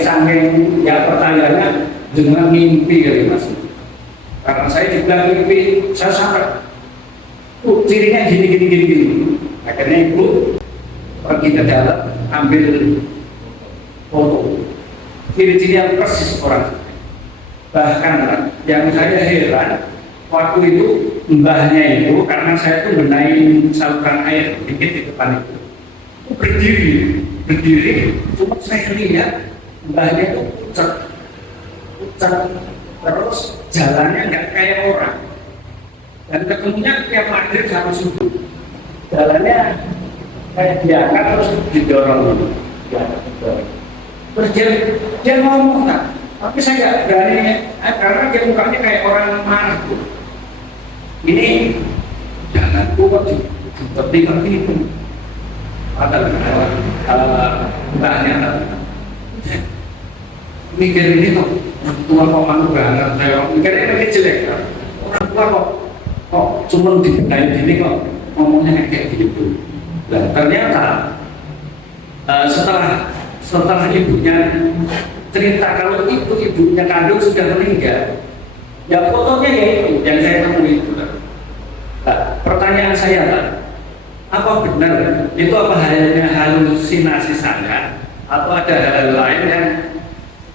Sangking ya pertanyaannya dengan mimpi kali Mas. Karena saya dibilang mimpi, saya sampai cirinya gini. Akhirnya ibu pergi ke dalam ambil foto. Ciri-ciri yang persis orang. Bahkan yang saya heran, waktu itu mbahnya itu karena saya tuh benahin saluran air dikit di depan itu berdiri, cuma saya lihat mbahnya itu pucat, terus jalannya nggak kayak orang, dan ketemunya tiap maghrib sama subuh, jalannya kayak diangkat terus didorong, terus dia ngomong kan, tapi saya nggak berani karena dia mukanya kayak orang marah. Ini jangan kuat seperti itu. Ada mbahnya mikir ini kok orang tua kok malu banget, saya mikirnya jelek kan. Orang tua kok cuma dibenahi gini kok ngomongnya kayak gitu. Nah, ternyata setelah ibunya cerita kalau itu ibunya kandung sudah meninggal, ya fotonya ya itu yang saya temui itu. Nah, pertanyaan saya Pak, apa benar itu apa hanya halusinasi saya atau ada hal lain yang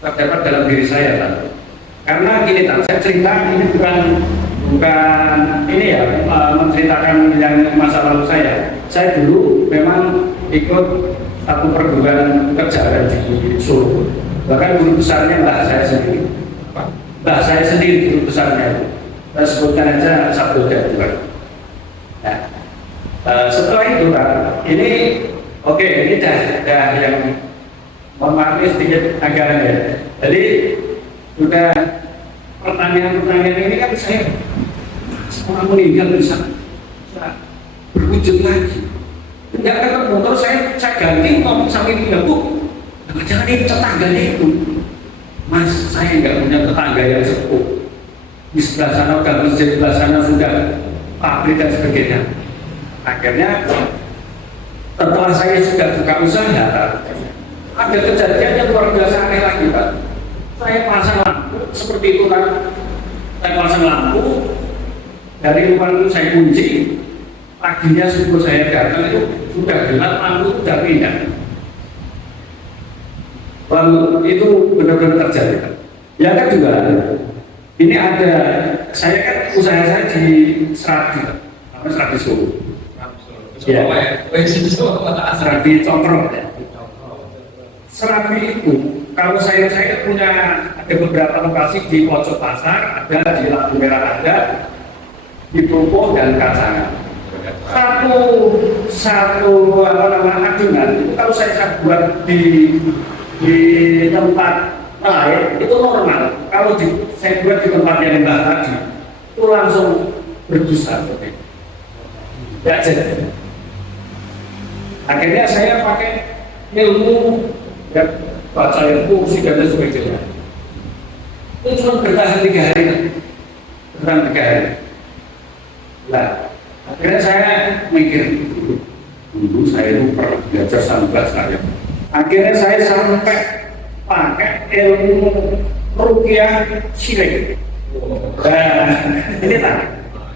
terdapat dalam diri saya Pak? Karena gini Pak, saya cerita ini bukan ini ya menceritakan yang masa lalu saya. Saya dulu memang ikut satu perguruan kejaran di Solo. Bahkan guru besarnya mbah saya sendiri. Mbah saya sendiri guru besarnya. Saya sebutkan aja Sabdoda juga. Nah, setelah itu Pak, ini oke, ini dah yang memahami sedikit agama ya. Jadi sudah pertanyaan ini kan saya orang meninggal bisa berwujud lagi. Enggak ketemu, terus saya ganti ngomong sama ibu, Bu, jangan itu tetangganya itu. Mas, saya nggak punya tetangga yang sepuh. Di sebelah sana udah masjid, sebelah sana sudah pabrik dan sebagainya. Akhirnya setelah saya sudah buka usaha, ada kejadian yang luar biasa aneh lagi, Pak. Saya pasang lampu seperti itu kan. Saya pasang lampu dari luar itu saya kunci. Paginya sebelum saya datang itu sudah gelap, lampu sudah pindah. Lalu itu benar-benar terjadi, Pak. Yang kedua, ini ada, saya kan usaha saya di Serabi, apa Serabi Solo. Ya, Serabi Control. Serabi itu, kalau saya punya ada beberapa lokasi di pojok pasar, ada di Lampu Merah, ada di Propo dan Kacangan. Satu apa namanya adunan itu kalau saya buat di tempat lain itu normal. Kalau saya buat di tempat yang mbak tadi itu langsung berbusa. Ya jadi. Akhirnya saya pakai ilmu ya, baca ilmu dan sebagainya. Itu cuma bertahan 3 hari. Bertahan 3 hari. Nah, akhirnya saya mikir dulu saya itu pernah belajar sambat saya. Akhirnya saya sampai pakai ilmu ruqyah syirik. Nah, ini tak.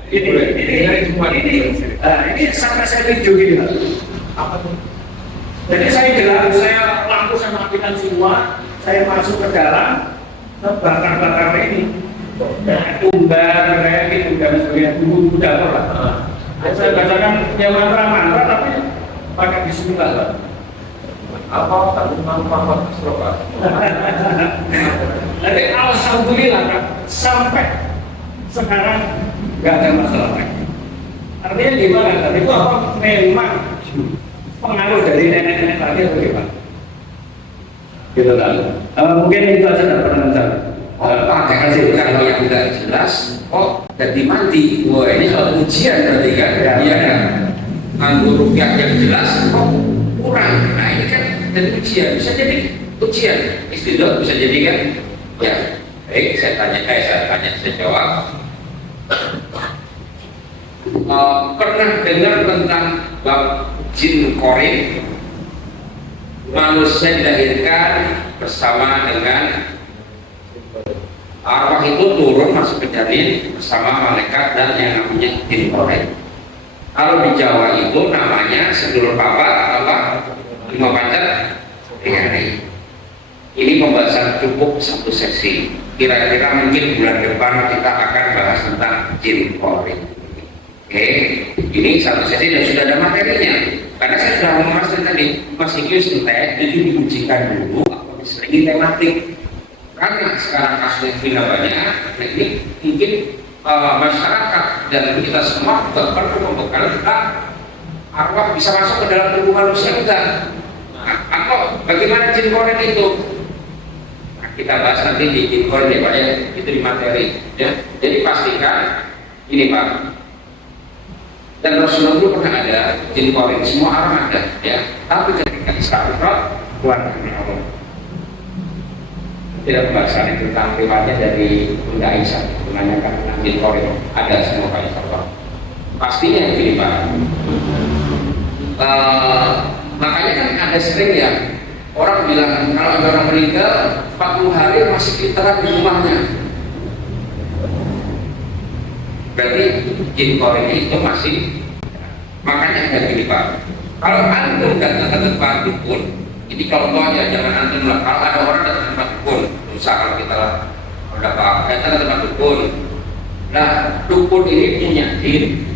Ini sampai saya video gini. Jadi saya gelar, saya lampu sama matikan semua, saya masuk ke dalam, bakar ini, tumbar, gitu, dan sebagainya, bumbu dapur lah. Saya bacakan yang mantra-mantra tapi pakai bismillah. Apa tak manfaat Pak? Jadi alhamdulillah Kak, sampai sekarang nggak ada masalah lagi. Artinya gimana? Tadi itu apa? Memang pengaruh dari nenek-nenek tadi atau gimana? Gitu kan? Mungkin itu aja tak pernah mencari. Pakai kasih kalau yang tidak jelas, jadi mati. Wah ini suatu ujian berarti kan? Iya kan? Nganggur rupiah yang jelas, kurang. Nah ini kan jadi ujian, bisa jadi ujian. Istidot bisa jadi kan? Ya, baik. Saya jawab. Pernah dengar tentang bab jin korin? Manusia dilahirkan bersama dengan arwah itu turun masuk ke janin bersama malaikat dan yang namanya jin korin. Kalau di Jawa itu namanya sedulur papat apa? 5 pacar 3 hari. Ini pembahasan cukup 1 sesi. Kira-kira mungkin bulan depan kita akan bahas tentang jin korin. Oke, ini 1 sesi dan sudah ada materinya. Karena saya sudah mengulas tadi, Mas Ikyus entek itu diujikan dulu atau diselingi tematik. Karena sekarang kasusnya tidak banyak, nah ini mungkin masyarakat dan kita semua perlu membekal kita arwah bisa masuk ke dalam tubuh manusia kita. Nah, atau bagaimana jin korin itu? Nah, kita bahas nanti di jin korin ya Pak ya, itu di materi. Ya. Jadi pastikan ini Pak. Dan Rasulullah dulu pernah ada jin korin, semua orang ada, ya. Tapi ketika Isra Mi'raj keluar dari Allah. Tidak pembahasan tentang riwayatnya dari Bunda Aisyah menanyakan tentang jin korin, ada semua Pak Insya. Pastinya yang begini Pak. Makanya kan ada sering ya orang bilang kalau ada orang meninggal 40 hari masih literan di rumahnya. Berarti jin korin itu masih, makanya ada gini Pak. Kalau antum datang ke tempat dukun, ini kalau aja jangan antum lah. Kalau ada orang datang ke tempat dukun, misalkan kita ada Pak datang ke tempat dukun. Nah dukun ini punya jin.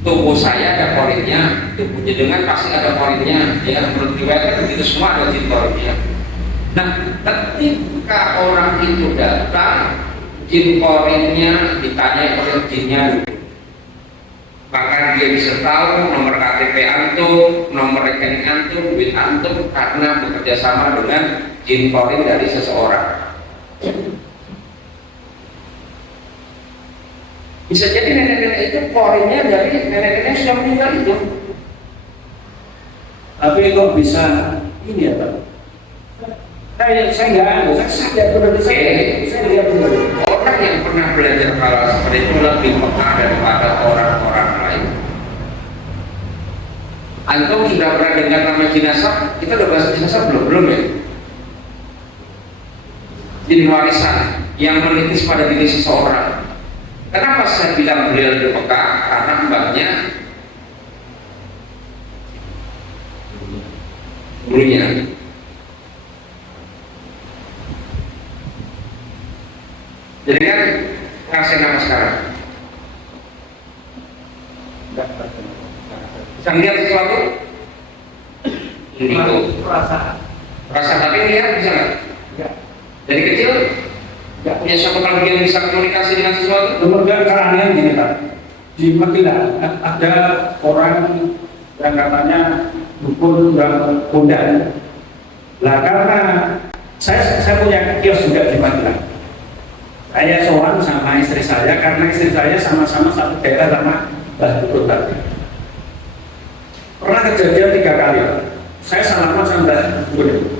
Tubuh saya ada korinnya, tubuh jenengan pasti ada korinnya. Ya menurut riwayat begitu semua ada jin korinnya. Nah ketika orang itu datang, jin korinnya ditanya oleh jinnya dulu. Maka dia bisa tahu nomor KTP antum, nomor rekening antum, duit antum karena bekerja sama dengan jin korin dari seseorang. Bisa jadi nenek-nenek itu korinnya dari nenek-nenek yang sudah meninggal itu. Tapi kok bisa ini ya Pak? Saya nggak, saya sadar berarti saya lihat dulu. Orang yang pernah belajar hal seperti itu lebih peka daripada orang-orang lain. Antum sudah pernah dengar nama jenazah? Kita udah bahas jenazah belum ya? Jin warisan yang menitis pada diri seseorang. Kenapa saya bilang beliau lebih peka? Karena mbaknya gurunya. Jadi kan kasih nama sekarang. Bisa lihat sesuatu? Indigo. Rasa tapi lihat bisa nggak? Dari kecil nggak punya suatu kelebihan bisa komunikasi dengan sesuatu? Kemudian keanehan gini Pak, di Makilah ada orang yang katanya dukun dan kondan. Lah karena saya punya kios juga di Makilah. Saya sowan sama istri saya karena istri saya sama-sama satu daerah sama Mbah Dukun tadi. Pernah kejadian 3 kali. Saya salaman sama Mbah Dukun.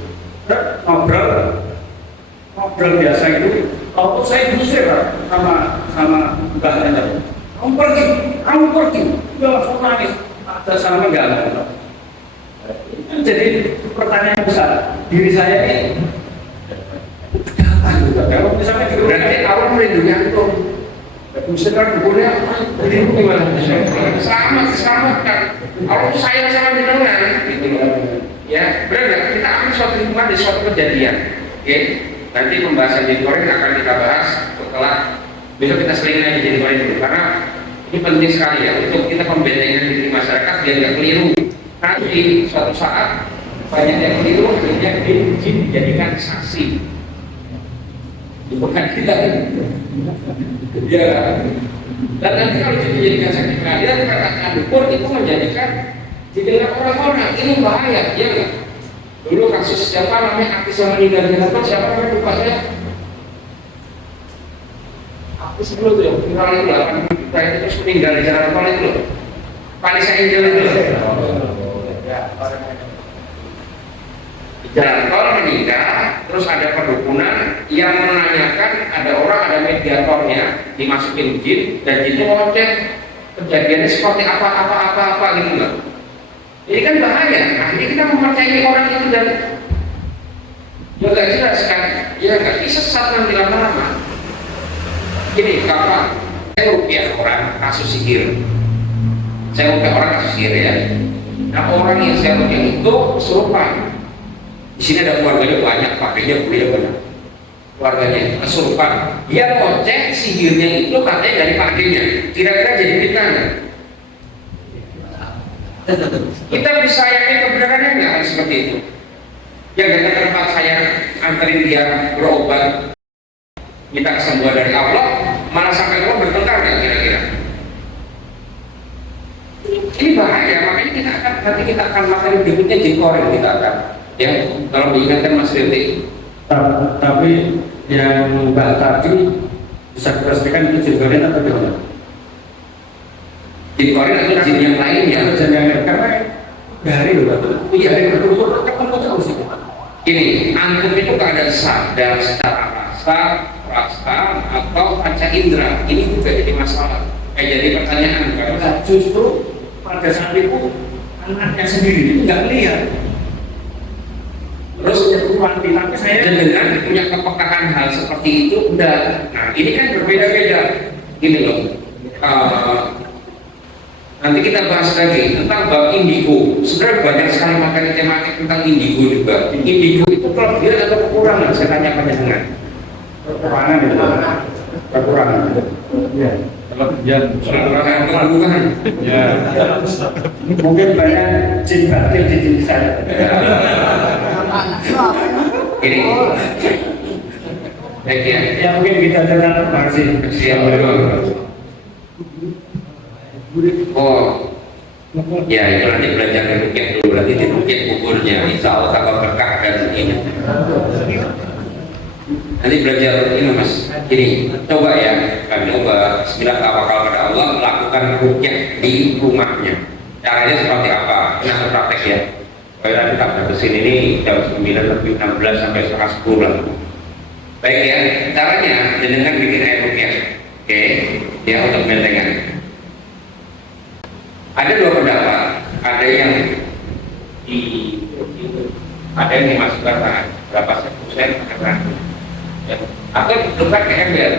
Ngobrol biasa itu. Waktu saya diusir sama mbahnya. Kamu pergi. Dia langsung nangis. Ada sama enggak? Jadi pertanyaan besar. Diri saya ini kalau misalnya Berarti Allah melindungi antum. Misalkan dukunnya, ini gimana? Selamat kan? Allah sayang sama jenengan, gitu loh. Ya, benar nggak? Kita ambil suatu hikmah dari suatu kejadian. Oke, nanti pembahasan di Korea akan kita bahas setelah besok kita selingin aja jadi Korea dulu, karena ini penting sekali ya untuk kita pembentengan diri masyarakat biar nggak keliru. Nanti suatu saat banyak yang keliru, akhirnya dijadikan saksi. Bukan kita, ya. Dan nanti kalau itu dijadikan saksi pengadilan, perkataan dukun itu menjadikan didengar orang-orang ini bahaya, ya nggak? Dulu kasus siapa namanya artis yang meninggal di Jakarta, siapa namanya lupa saya? Artis dulu tuh yang viral itu 8 juta itu terus meninggal di Jakarta itu loh. Vanessa Angel itu loh. Jalan tol meninggal, terus ada perdukunan yang menanyakan ada orang, ada mediatornya dimasukin jin dan jin itu ngoceh kejadiannya seperti apa gitu loh. Ini kan bahaya. Akhirnya kita mempercayai orang itu dan ya nggak jelas kan, ya nggak bisa sesat nanti lama-lama. Gini, kapan saya rupiah orang kasus sihir, saya rupiah orang kasus sihir ya. Nah orang yang saya rupiah itu kesurupan. Di sini ada keluarganya banyak, pakainya kuliah banyak. Keluarganya kesurupan. Dia ngoceh sihirnya itu katanya dari pakainya. Kira-kira jadi fitnah nggak? Kita bisa yakin kebenarannya nggak seperti itu? Yang datang ke tempat saya anterin dia berobat, minta kesembuhan dari Allah, malah sampai Allah bertengkar nggak kira-kira? Ini bahaya, makanya kita akan materi berikutnya jengkoren kita akan. Ya, kalau diingatkan Mas Riti. Tapi yang Mbak tadi bisa dipastikan itu jengkoren atau gimana? Jengkoren atau jin yang lainnya? Jin yang lain, karena dari dari berturut-turut ketemu terus itu. Ini antum itu keadaan sadar secara rasa atau panca indera, ini juga jadi masalah. Jadi pertanyaan Nah, justru pada saat itu anaknya sendiri itu nggak lihat. Terus tapi saya dengan punya kepekaan hal seperti itu udah. Nah ini kan berbeda-beda. Gini loh. Nanti kita bahas lagi tentang bab indigo. Sebenarnya banyak sekali materi tematik tentang indigo juga. Indigo itu kelebihan atau kekurangan? Saya tanya panjenengan. kekurangan itu. Kekurangan. Ya. Kekurangan kekurangan. Ya. Mungkin banyak jin batin di diri saya. Ini. Baik ya. Ya mungkin kita jangan masih Siap dulu. Oh, ya itu nanti belajar rukyah dulu, berarti di rukyah kuburnya, insya Allah kalau berkah dan ini. Nanti belajar ini mas, ini coba ya, kami coba Bismillah tawakal pada Allah, lakukan rukyah di rumahnya. Caranya seperti apa? Nah, praktek ya. Kalau kita berkesin ini jam 9 lebih 16 sampai setengah 10 lah. Baik ya, caranya dengan bikin air rukyah. Oke, ya untuk bentengan. Ada dua pendapat, ada yang dimasukkan tangan berapa sen ya. Atau ditukar ke ember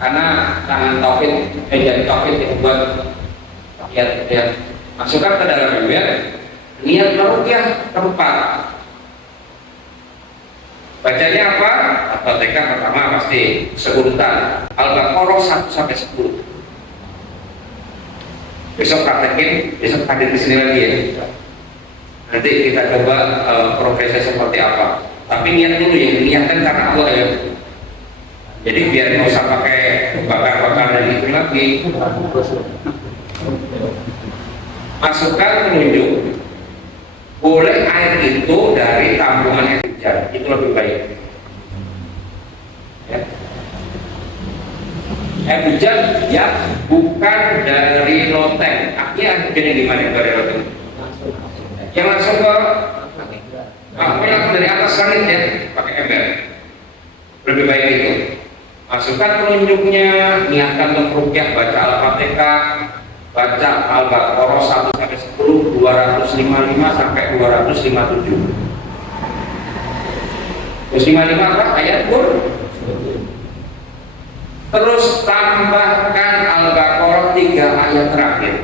karena tangan taufik jari taufik dibuat ya masukkan ke dalam ember, niat merukyah tempat. Bacanya apa? Al-Fatihah pertama pasti sebutan Al-Baqarah 1 sampai 10. Besok praktekin, besok hadir di sini lagi ya. Nanti kita coba progresnya seperti apa. Tapi niat dulu ya, niatkan karena Allah ya. Jadi biar nggak usah pakai bakar-bakar dan itu lagi. Masukkan penunjuk. Boleh air itu dari tampungan air hujan, itu lebih baik. Ya. Air hujan ya bukan dari loteng. Artinya air hujan yang dimana dari loteng? Yang langsung ke langsung dari atas langit ya, pakai ember. Lebih baik itu. Masukkan penunjuknya, niatkan untuk rukyah, baca Al-Fatihah, baca Al-Baqarah 1 sampai 10, 255 sampai 257. 255 apa? Ayat pun. Terus tambahkan Al-Baqarah 3 ayat terakhir.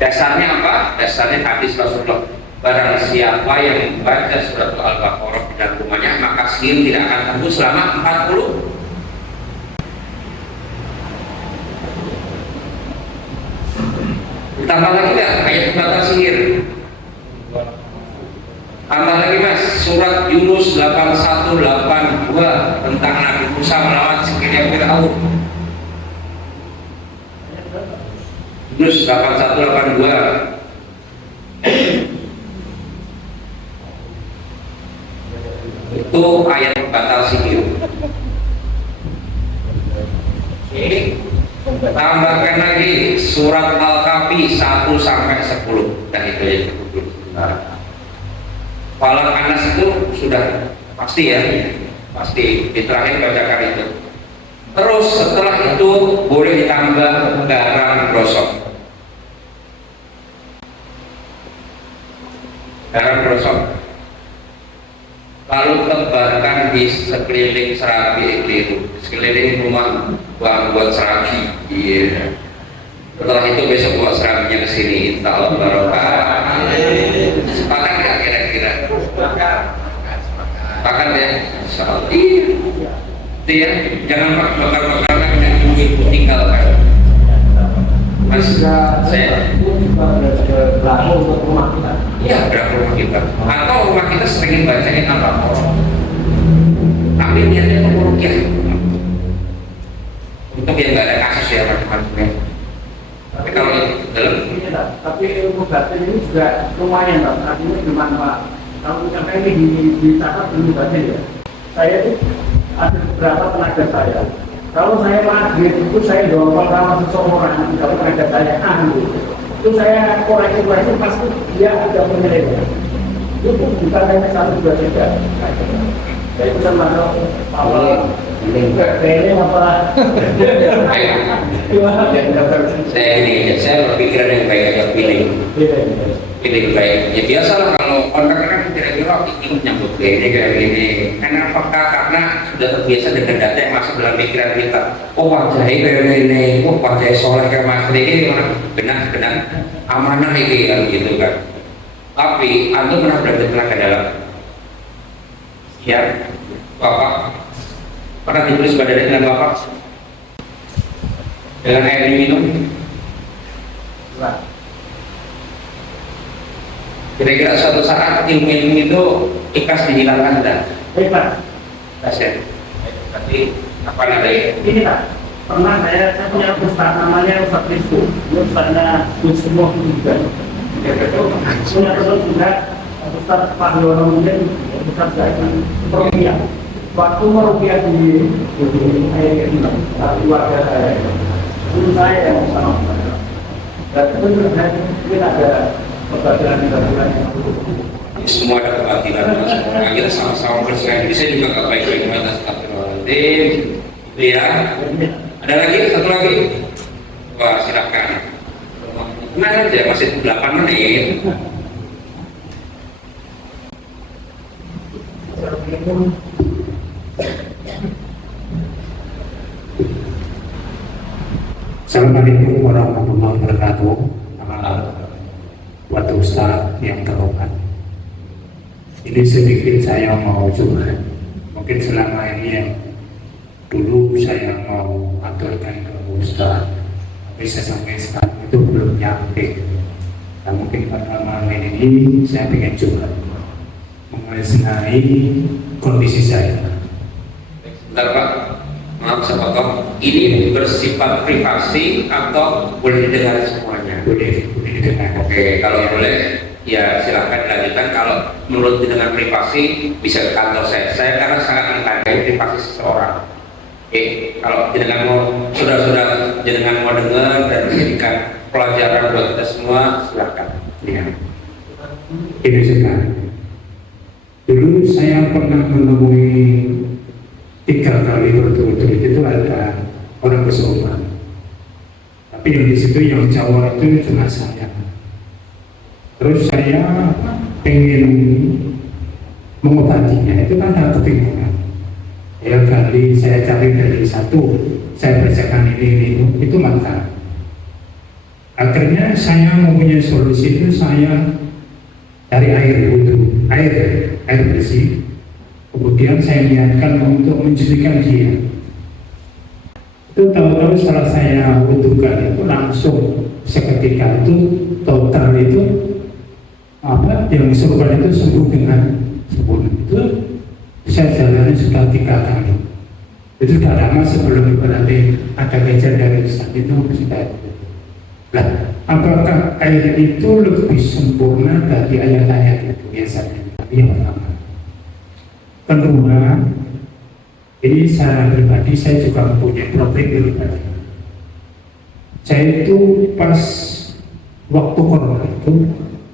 Dasarnya apa? Dasarnya hadis Rasulullah. Barang siapa yang membaca surat Al-Baqarah di dalam rumahnya, maka sihir tidak akan tembus selama 40. Tambah lagi nggak ayat pembatal sihir? Tambah lagi mas, surat Yunus 8182 tentang Nabi Musa melawan sihirnya Fir'aun. Yunus 8182. Itu ayat pembatal sihir. Tambahkan lagi surat Al-Kahfi 1 sampai 10. Dan itu yang cukup. Falak Anas itu sudah pasti ya, pasti di terakhir bacakan itu. Terus setelah itu boleh ditambah garam gosok. Garam gosok. Lalu tebarkan di sekeliling serabi itu, sekeliling rumah buat serabi. Iya. Setelah itu besok bawa serabinya ke sini. Insyaallah barokah. Sepakat nggak kira-kira? Sepakat ya. Insyaallah. Iya. Ya, jangan bakar-bakar dan tinggalkan. Mas, saya berlaku untuk rumah kita. Iya, berlaku rumah kita. Atau rumah kita sering bacain Al-Baqarah. Tapi niatnya untuk rukyah. Untuk yang nggak ada kasus ya macam-macam. Tapi kalau dalam ini tapi ilmu batin ini juga lumayan Pak. Artinya gimana Pak? Kalau misalnya ini dicatat ilmu batin ya. Saya itu ada beberapa tenaga saya. Kalau saya maghrib itu saya dorong sama seseorang, kalau tenaga saya itu saya koreksi pasti dia ada penyelesaian. Itu bukan hanya 1, 2, 3. Saya itu kan masuk awal ini apa? saya berpikiran yang baik aja pilih baik. Ya biasalah kalau kontrak kan kira-kira ini menyambut ini kayak gini. Kenapa? Karena sudah terbiasa dengan data yang masuk dalam pikiran kita. Oh wajahnya kayak ini, oh wajahnya soleh kayak mas ini orang benar amanah ini kan gitu kan. Tapi antum pernah belajar tenaga dalam? Ya, bapak pernah ditulis badannya dengan bapak dengan air diminum? Kira-kira suatu saat ilmu itu ikhlas dihilangkan dan Pak. ya. Berarti apa namanya? Ini Pak, pernah saya punya ustaz namanya Ustaz Rizku. Ustaznya Gus Moh juga. punya teman juga Ustaz Fahyono mungkin Ustaz Zaidi Rupiah. Waktu merupiah di keluarga saya, itu saya yang sama. Dan itu mungkin ada kebatilan semua ada kebatilan, semua kita sama-sama berserah. Jadi saya juga nggak baik-baik atas astagfirullahaladzim. Ya, ada lagi satu lagi. Wah, silakan. Tenang aja, masih 8 menit. Assalamualaikum warahmatullahi wabarakatuh. Waktu Ustaz yang terhormat, ini sedikit saya mau curhat. Mungkin selama ini yang dulu saya mau aturkan ke Ustaz, tapi saya sampai sekarang itu belum nyampe. Nah, mungkin pada malam ini saya ingin curhat mengenai kondisi saya. Bentar Pak, maaf saya potong. Ini bersifat privasi atau boleh didengar semuanya? Boleh didengar. Oke, kalau boleh ya silahkan dilanjutkan. Kalau menurut dengan privasi bisa ke kantor saya karena sangat menghargai privasi seseorang. Oke, kalau jenengan mau sudah jenengan mau dengar dan menjadikan pelajaran buat kita semua, silahkan. Ya. Ini sekarang. Dulu saya pernah menemui 3 kali berturut-turut itu ada orang kesurupan. Tapi yang di situ yang Jawa itu cuma saya. Terus saya pengen mengobatinya, itu kan ada kebingungan. Ya kali saya cari dari satu, saya bacakan ini itu mantap. Akhirnya saya mempunyai solusi itu saya cari air wudhu, air bersih. Kemudian saya niatkan untuk mencucikan dia. Itu tahu-tahu setelah saya wudhukan itu langsung seketika itu total itu yang kesurupan itu sembuh dengan sempurna. Itu saya jalani sudah 3 kali. Itu sudah lama sebelum berarti ada kejar dari Ustaz itu sudah. Nah, apakah air itu lebih sempurna dari ayat-ayat itu biasanya? Yang pertama. Kedua, ini saya pribadi, saya juga mempunyai problem pribadi. Saya itu pas waktu corona itu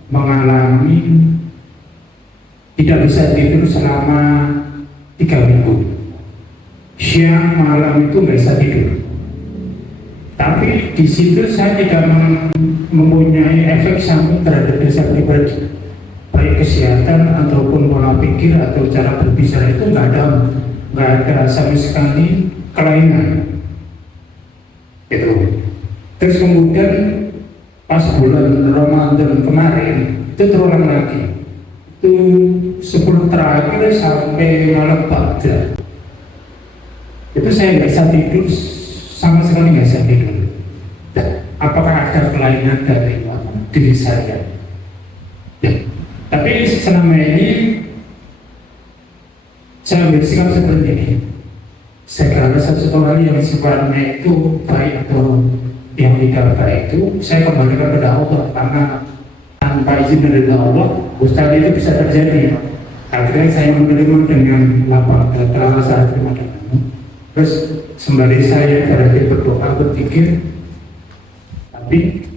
mengalami tidak bisa tidur selama 3 minggu. Siang malam itu nggak bisa tidur. Tapi di situ saya tidak mempunyai efek samping terhadap diri saya pribadi. Baik kesehatan ataupun pola pikir atau cara berbicara itu nggak ada sama sekali kelainan gitu. Terus kemudian pas bulan Ramadan kemarin itu terulang lagi, itu 10 terakhir sampai malam Baghdad itu saya nggak bisa tidur, sama sekali nggak bisa tidur. Apakah ada kelainan dari diri saya? Ya. Tapi selama ini saya bersikap seperti ini. Segala sesuatu hal yang sifatnya itu baik atau yang tidak baik itu saya kembalikan kepada Allah, karena tanpa izin dari Allah, Ustaz itu bisa terjadi. Akhirnya saya menerima dengan lapang dada, saya terima denganmu. Terus sembari saya berarti berdoa, berpikir, tapi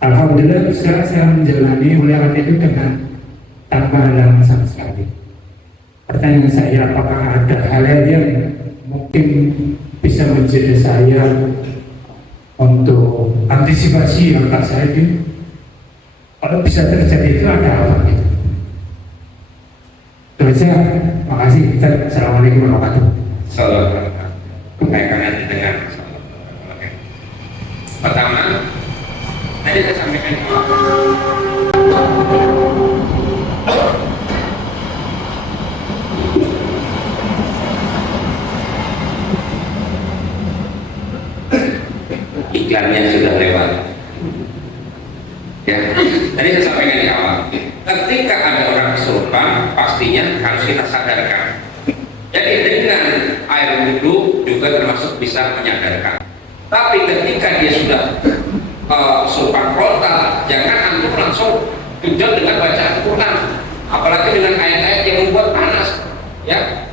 alhamdulillah sekarang saya menjalani ulangan itu dengan tanpa halangan sama sekali. Pertanyaan saya, apakah ada hal-hal yang mungkin bisa menjadi saya untuk antisipasi angka saya itu? Kalau bisa terjadi itu ada apa gitu? Terus saya, makasih. Assalamualaikum warahmatullahi wabarakatuh. Salam. Kaitannya dengan pertama, tadi saya sampaikan iklannya sudah lewat. Ya, tadi saya sampaikan di awal. Ketika ada orang kesurupan, pastinya harus kita sadarkan. Jadi dengan air wudhu juga termasuk bisa menyadarkan. Tapi ketika dia sudah kesurupan frontal, jangan antum langsung genjot dengan bacaan Quran, apalagi dengan ayat-ayat yang membuat panas, ya.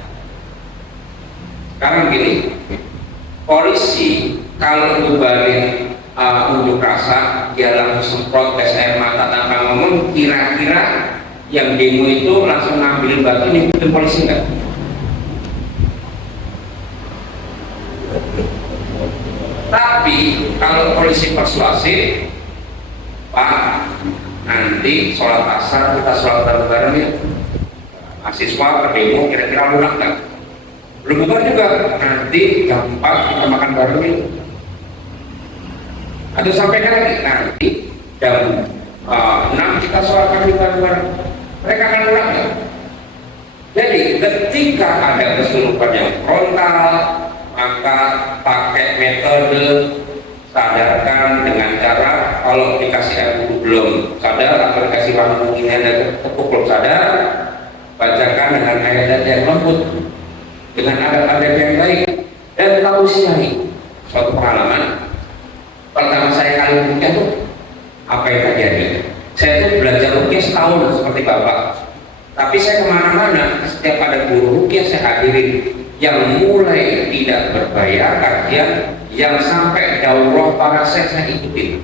Sekarang gini, polisi kalau ngebarin unjuk rasa, dia langsung semprot gas air mata tanpa ngomong, kira-kira yang demo itu langsung ngambilin batu ngikutin polisi nggak? Tapi kalau polisi persuasif, Pak, nanti sholat asar kita sholat bareng-bareng ya. Mahasiswa berdemo kira-kira lunak nggak? Belum bubar juga, nanti jam 4 kita makan bareng ya. Atau sampaikan lagi, nanti jam 6 kita sholat bareng-bareng. Mereka akan lunak nggak? Jadi ketika ada kesurupan yang frontal, maka pakai metode sadarkan dengan cara, kalau dikasih air wudhu belum sadar atau dikasih wangi ini ada tepuk belum sadar, bacakan dengan ayat-ayat yang lembut, dengan adab-adab yang baik. Dan kamu silahi suatu pengalaman pertama saya kali rukyah tuh apa yang terjadi. Saya tuh belajar rukyah setahun seperti bapak, tapi saya kemana-mana setiap ada guru rukyah saya hadirin, yang mulai tidak berbayar kajian, yang sampai daurah para saya ikutin,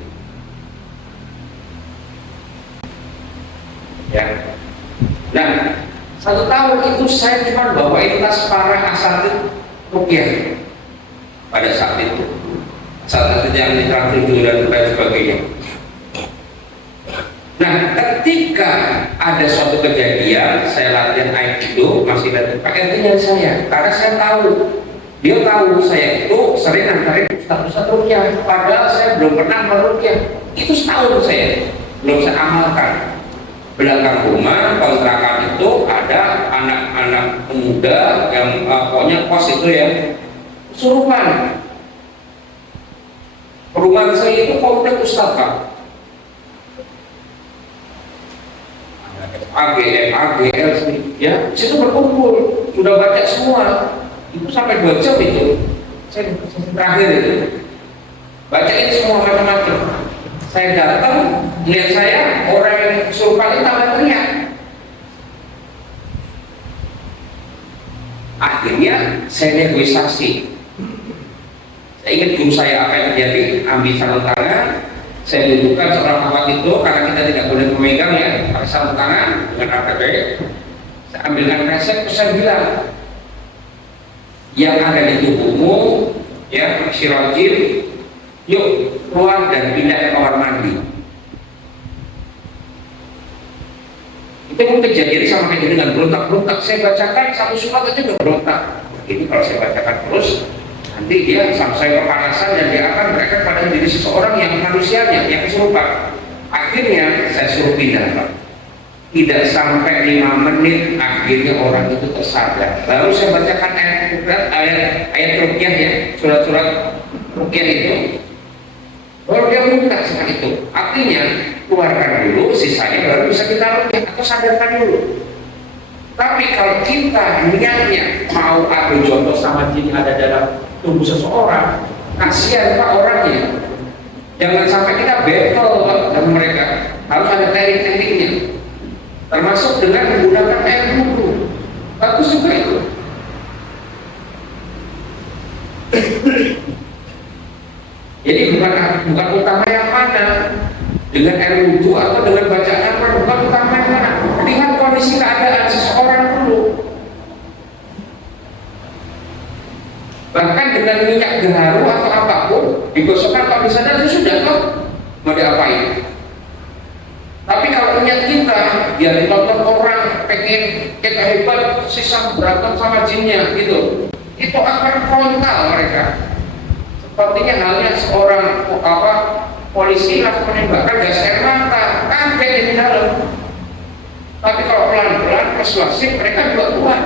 ya. Nah, 1 tahun itu saya cuma bawain tas para asatid rukyah pada saat itu, saat yang ditraktir dan lain sebagainya. Nah, ketika ada suatu kejadian, saya latihan ayat itu, masih latihan pakai dengan saya, karena saya tahu, dia tahu saya itu sering antarin ustaz-ustaz rukyah, padahal saya belum pernah merukyah. Itu setahun saya belum saya amalkan. Belakang rumah kontrakan itu ada anak-anak pemuda yang pokoknya kos itu ya, kesurupan. Perumahan saya itu komplek ustaz, Pak. AGM, AGL, ya, situ berkumpul, sudah baca semua, itu sampai 2 jam itu, saya terakhir itu, bacain semua macam-macam. Saya datang, lihat saya, orang yang kesurupan itu tambah teriak. Akhirnya saya negosiasi. Saya ingat guru saya apa yang terjadi, ambil sarung tangan, saya dudukkan seorang awak itu, karena kita tidak boleh memegang ya, pakai sarung tangan dengan APB. Saya ambilkan resep, saya bilang, yang ada di tubuhmu, ya, sirojim, yuk keluar dan pindah ke kamar mandi. Itu pun kejadian sama kayak dengan berontak-berontak. Saya bacakan satu surat aja udah berontak. Ini kalau saya bacakan terus, nanti dia sampai kepanasan dan dia akan berikan pada diri seseorang yang manusianya, yang kesurupan. Akhirnya saya suruh pindah, Pak. Tidak sampai 5 menit, akhirnya orang itu tersadar. Lalu saya bacakan ayat rukyah ya, surat-surat rukyah itu. Baru dia minta sama itu. Artinya keluarkan dulu, sisanya baru bisa kita rukyah atau sadarkan dulu. Tapi kalau kita niatnya mau adu jodoh sama jin ada dalam tubuh seseorang, kasihan Pak orangnya. Jangan sampai kita battle dengan mereka. Harus ada teknik-tekniknya, termasuk dengan menggunakan air wudhu. Bagus juga itu. Jadi bukan utama yang mana, dengan air wudhu atau dengan bacaan apa, bukan utama yang mana. Lihat kondisi keadaan seseorang dulu. Bahkan dengan minyak gaharu atau apapun digosokkan, kalau misalnya itu sudah kok mau diapain. Tapi kalau niat kita biar ditonton orang, pengen kita hebat, sisa berantem sama jinnya gitu, itu akan frontal mereka. Sepertinya halnya seorang polisi langsung menembakkan gas air mata, kaget di dalam. Tapi kalau pelan-pelan persuasif mereka juga kuat.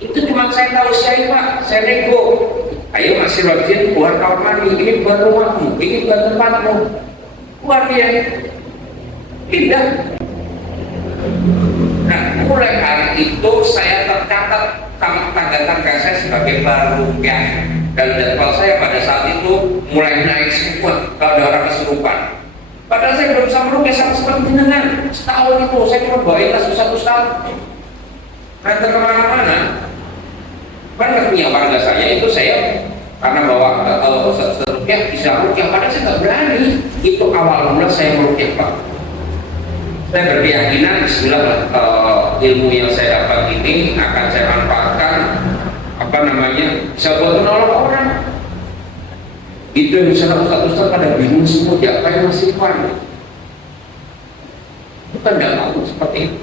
Itu cuma saya tahu saya Pak, saya nego. Ayo masih rajin keluar kamar mandi, ini bukan rumahmu, ini bukan tempatmu. Keluar dia, pindah. Nah, mulai hari itu saya tercatat sama tanda-tanda saya sebagai barukyah. dan jadwal saya pada saat itu mulai naik semua kalau ada orang kesurupan. Padahal saya belum bisa melukis sama seperti jenengan. Setahun itu saya cuma bawain tas satu tahun. Nanti kemana-mana. Kan punya warga saya itu saya karena bawa seterusnya bisa merukyah, padahal saya nggak berani. Itu awal mula saya merukyah, Pak. Saya berkeyakinan Bismillah, ilmu yang saya dapat ini akan saya manfaatkan bisa buat menolong orang. Itu yang misalnya ustaz-ustaz pada bingung semua, ya apa yang masih kuat. Bukan tidak mau seperti itu.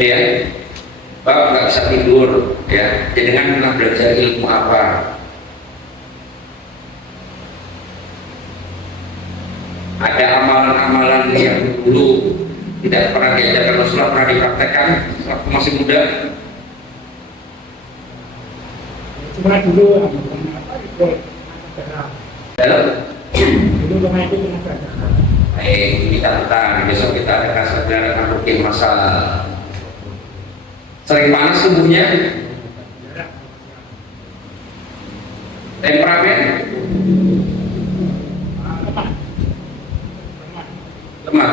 Ya, Bapak nggak bisa tidur, ya. Jadi dengan pernah belajar ilmu apa? Ada amalan-amalan yang dulu tidak pernah diajarkan Rasulullah, pernah dipraktekkan waktu masih muda. Cuma dulu apa itu Dalam dulu pernah itu pernah. baik, ini catatan. Besok kita ada kasar dengan rukin masal. Sering panas tubuhnya, temperamen, lemah,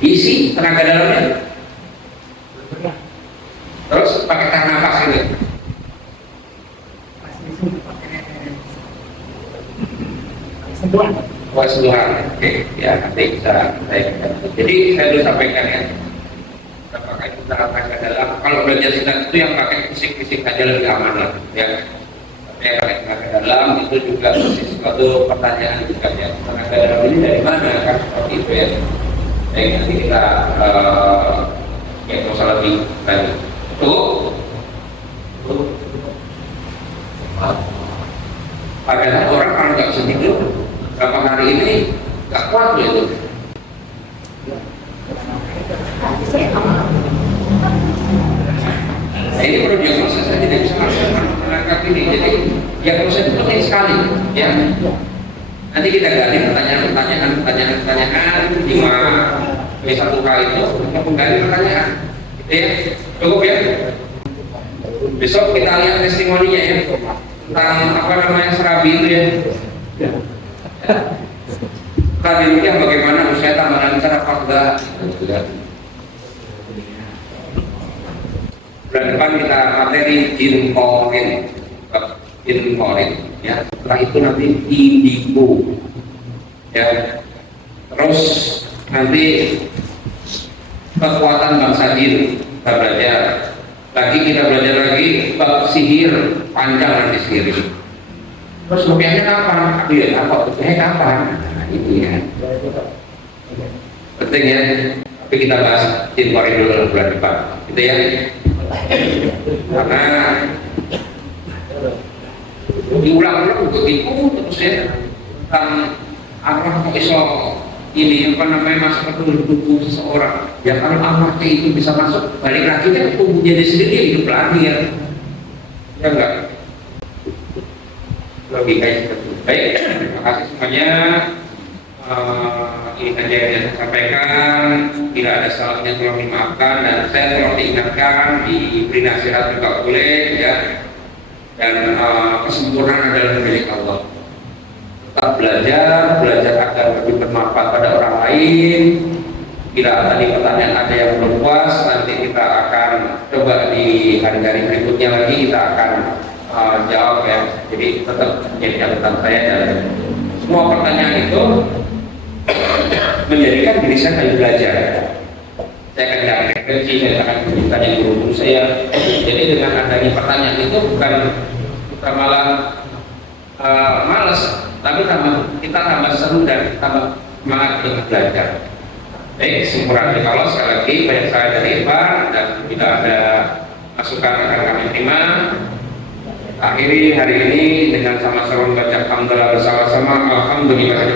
isi tenaga dalamnya, terus pakai tahan nafas gitu. Sembuhan. Keseluruhan, oke, ya nanti bisa saya. Jadi saya dulu sampaikan ya, kita pakai tenaga dalam. Kalau belajar silat itu yang pakai fisik aja lebih aman lah, ya. Tapi yang pakai tenaga dalam itu juga sesuatu pertanyaan juga ya. Tenaga dalam ini dari mana kan seperti itu ya. Baik, nanti kita ya masalah lebih lagi. Padahal orang kalau nggak bisa tidur berapa hari ini nggak kuat loh itu. Nah, ini perlu diagnosis, saya tidak bisa menangkap ini. Jadi diagnosis itu penting sekali, ya. Nanti kita gali pertanyaan 5W1K itu untuk menggali pertanyaan, gitu ya. Cukup ya. Besok kita lihat testimoninya ya tentang serabi itu ya. Tadi yang bagaimana usia tambah lancar apa enggak? Bulan depan kita materi jin korin, ya. Setelah itu nanti indigo, ya. Terus nanti kekuatan bangsa jin kita belajar. Kita belajar lagi bab sihir panjang nanti sihir. Terus rupiahnya kapan? Aduh ya, rupiahnya kapan? Nah, itu ya. Penting ya. Tapi kita bahas jin korin dulu bulan depan. Gitu ya. Karena diulang-ulang begitu terus ya tentang arwah kok iso ini masuk ke tubuh seseorang. Ya kalau arwahnya itu bisa masuk balik lagi kan tubuhnya dia sendiri hidup lagi ya. Ya enggak? Logika seperti itu. Baik, terima kasih semuanya. Ini saja yang saya sampaikan. Bila ada salahnya tolong dimaafkan dan saya tolong diingatkan, diberi nasihat juga boleh ya. Dan kesempurnaan adalah milik Allah. Tetap belajar agar lebih bermanfaat pada orang lain. Bila tadi pertanyaan ada yang belum puas, nanti kita akan coba di hari-hari berikutnya lagi kita akan jawab ya. Jadi tetap jadi catatan saya dan semua pertanyaan itu menjadikan diri saya kayak belajar. Saya akan cari referensi, saya akan bertanya guru-guru saya. Jadi dengan adanya pertanyaan itu bukan malah malas, tapi kita tambah seru dan tambah semangat untuk belajar. Baik, sempurna kalau sekali lagi banyak saya dari Pak dan tidak ada masukan akan kami terima. Akhiri hari ini dengan sama-sama membaca hamdalah bersama-sama. Alhamdulillah.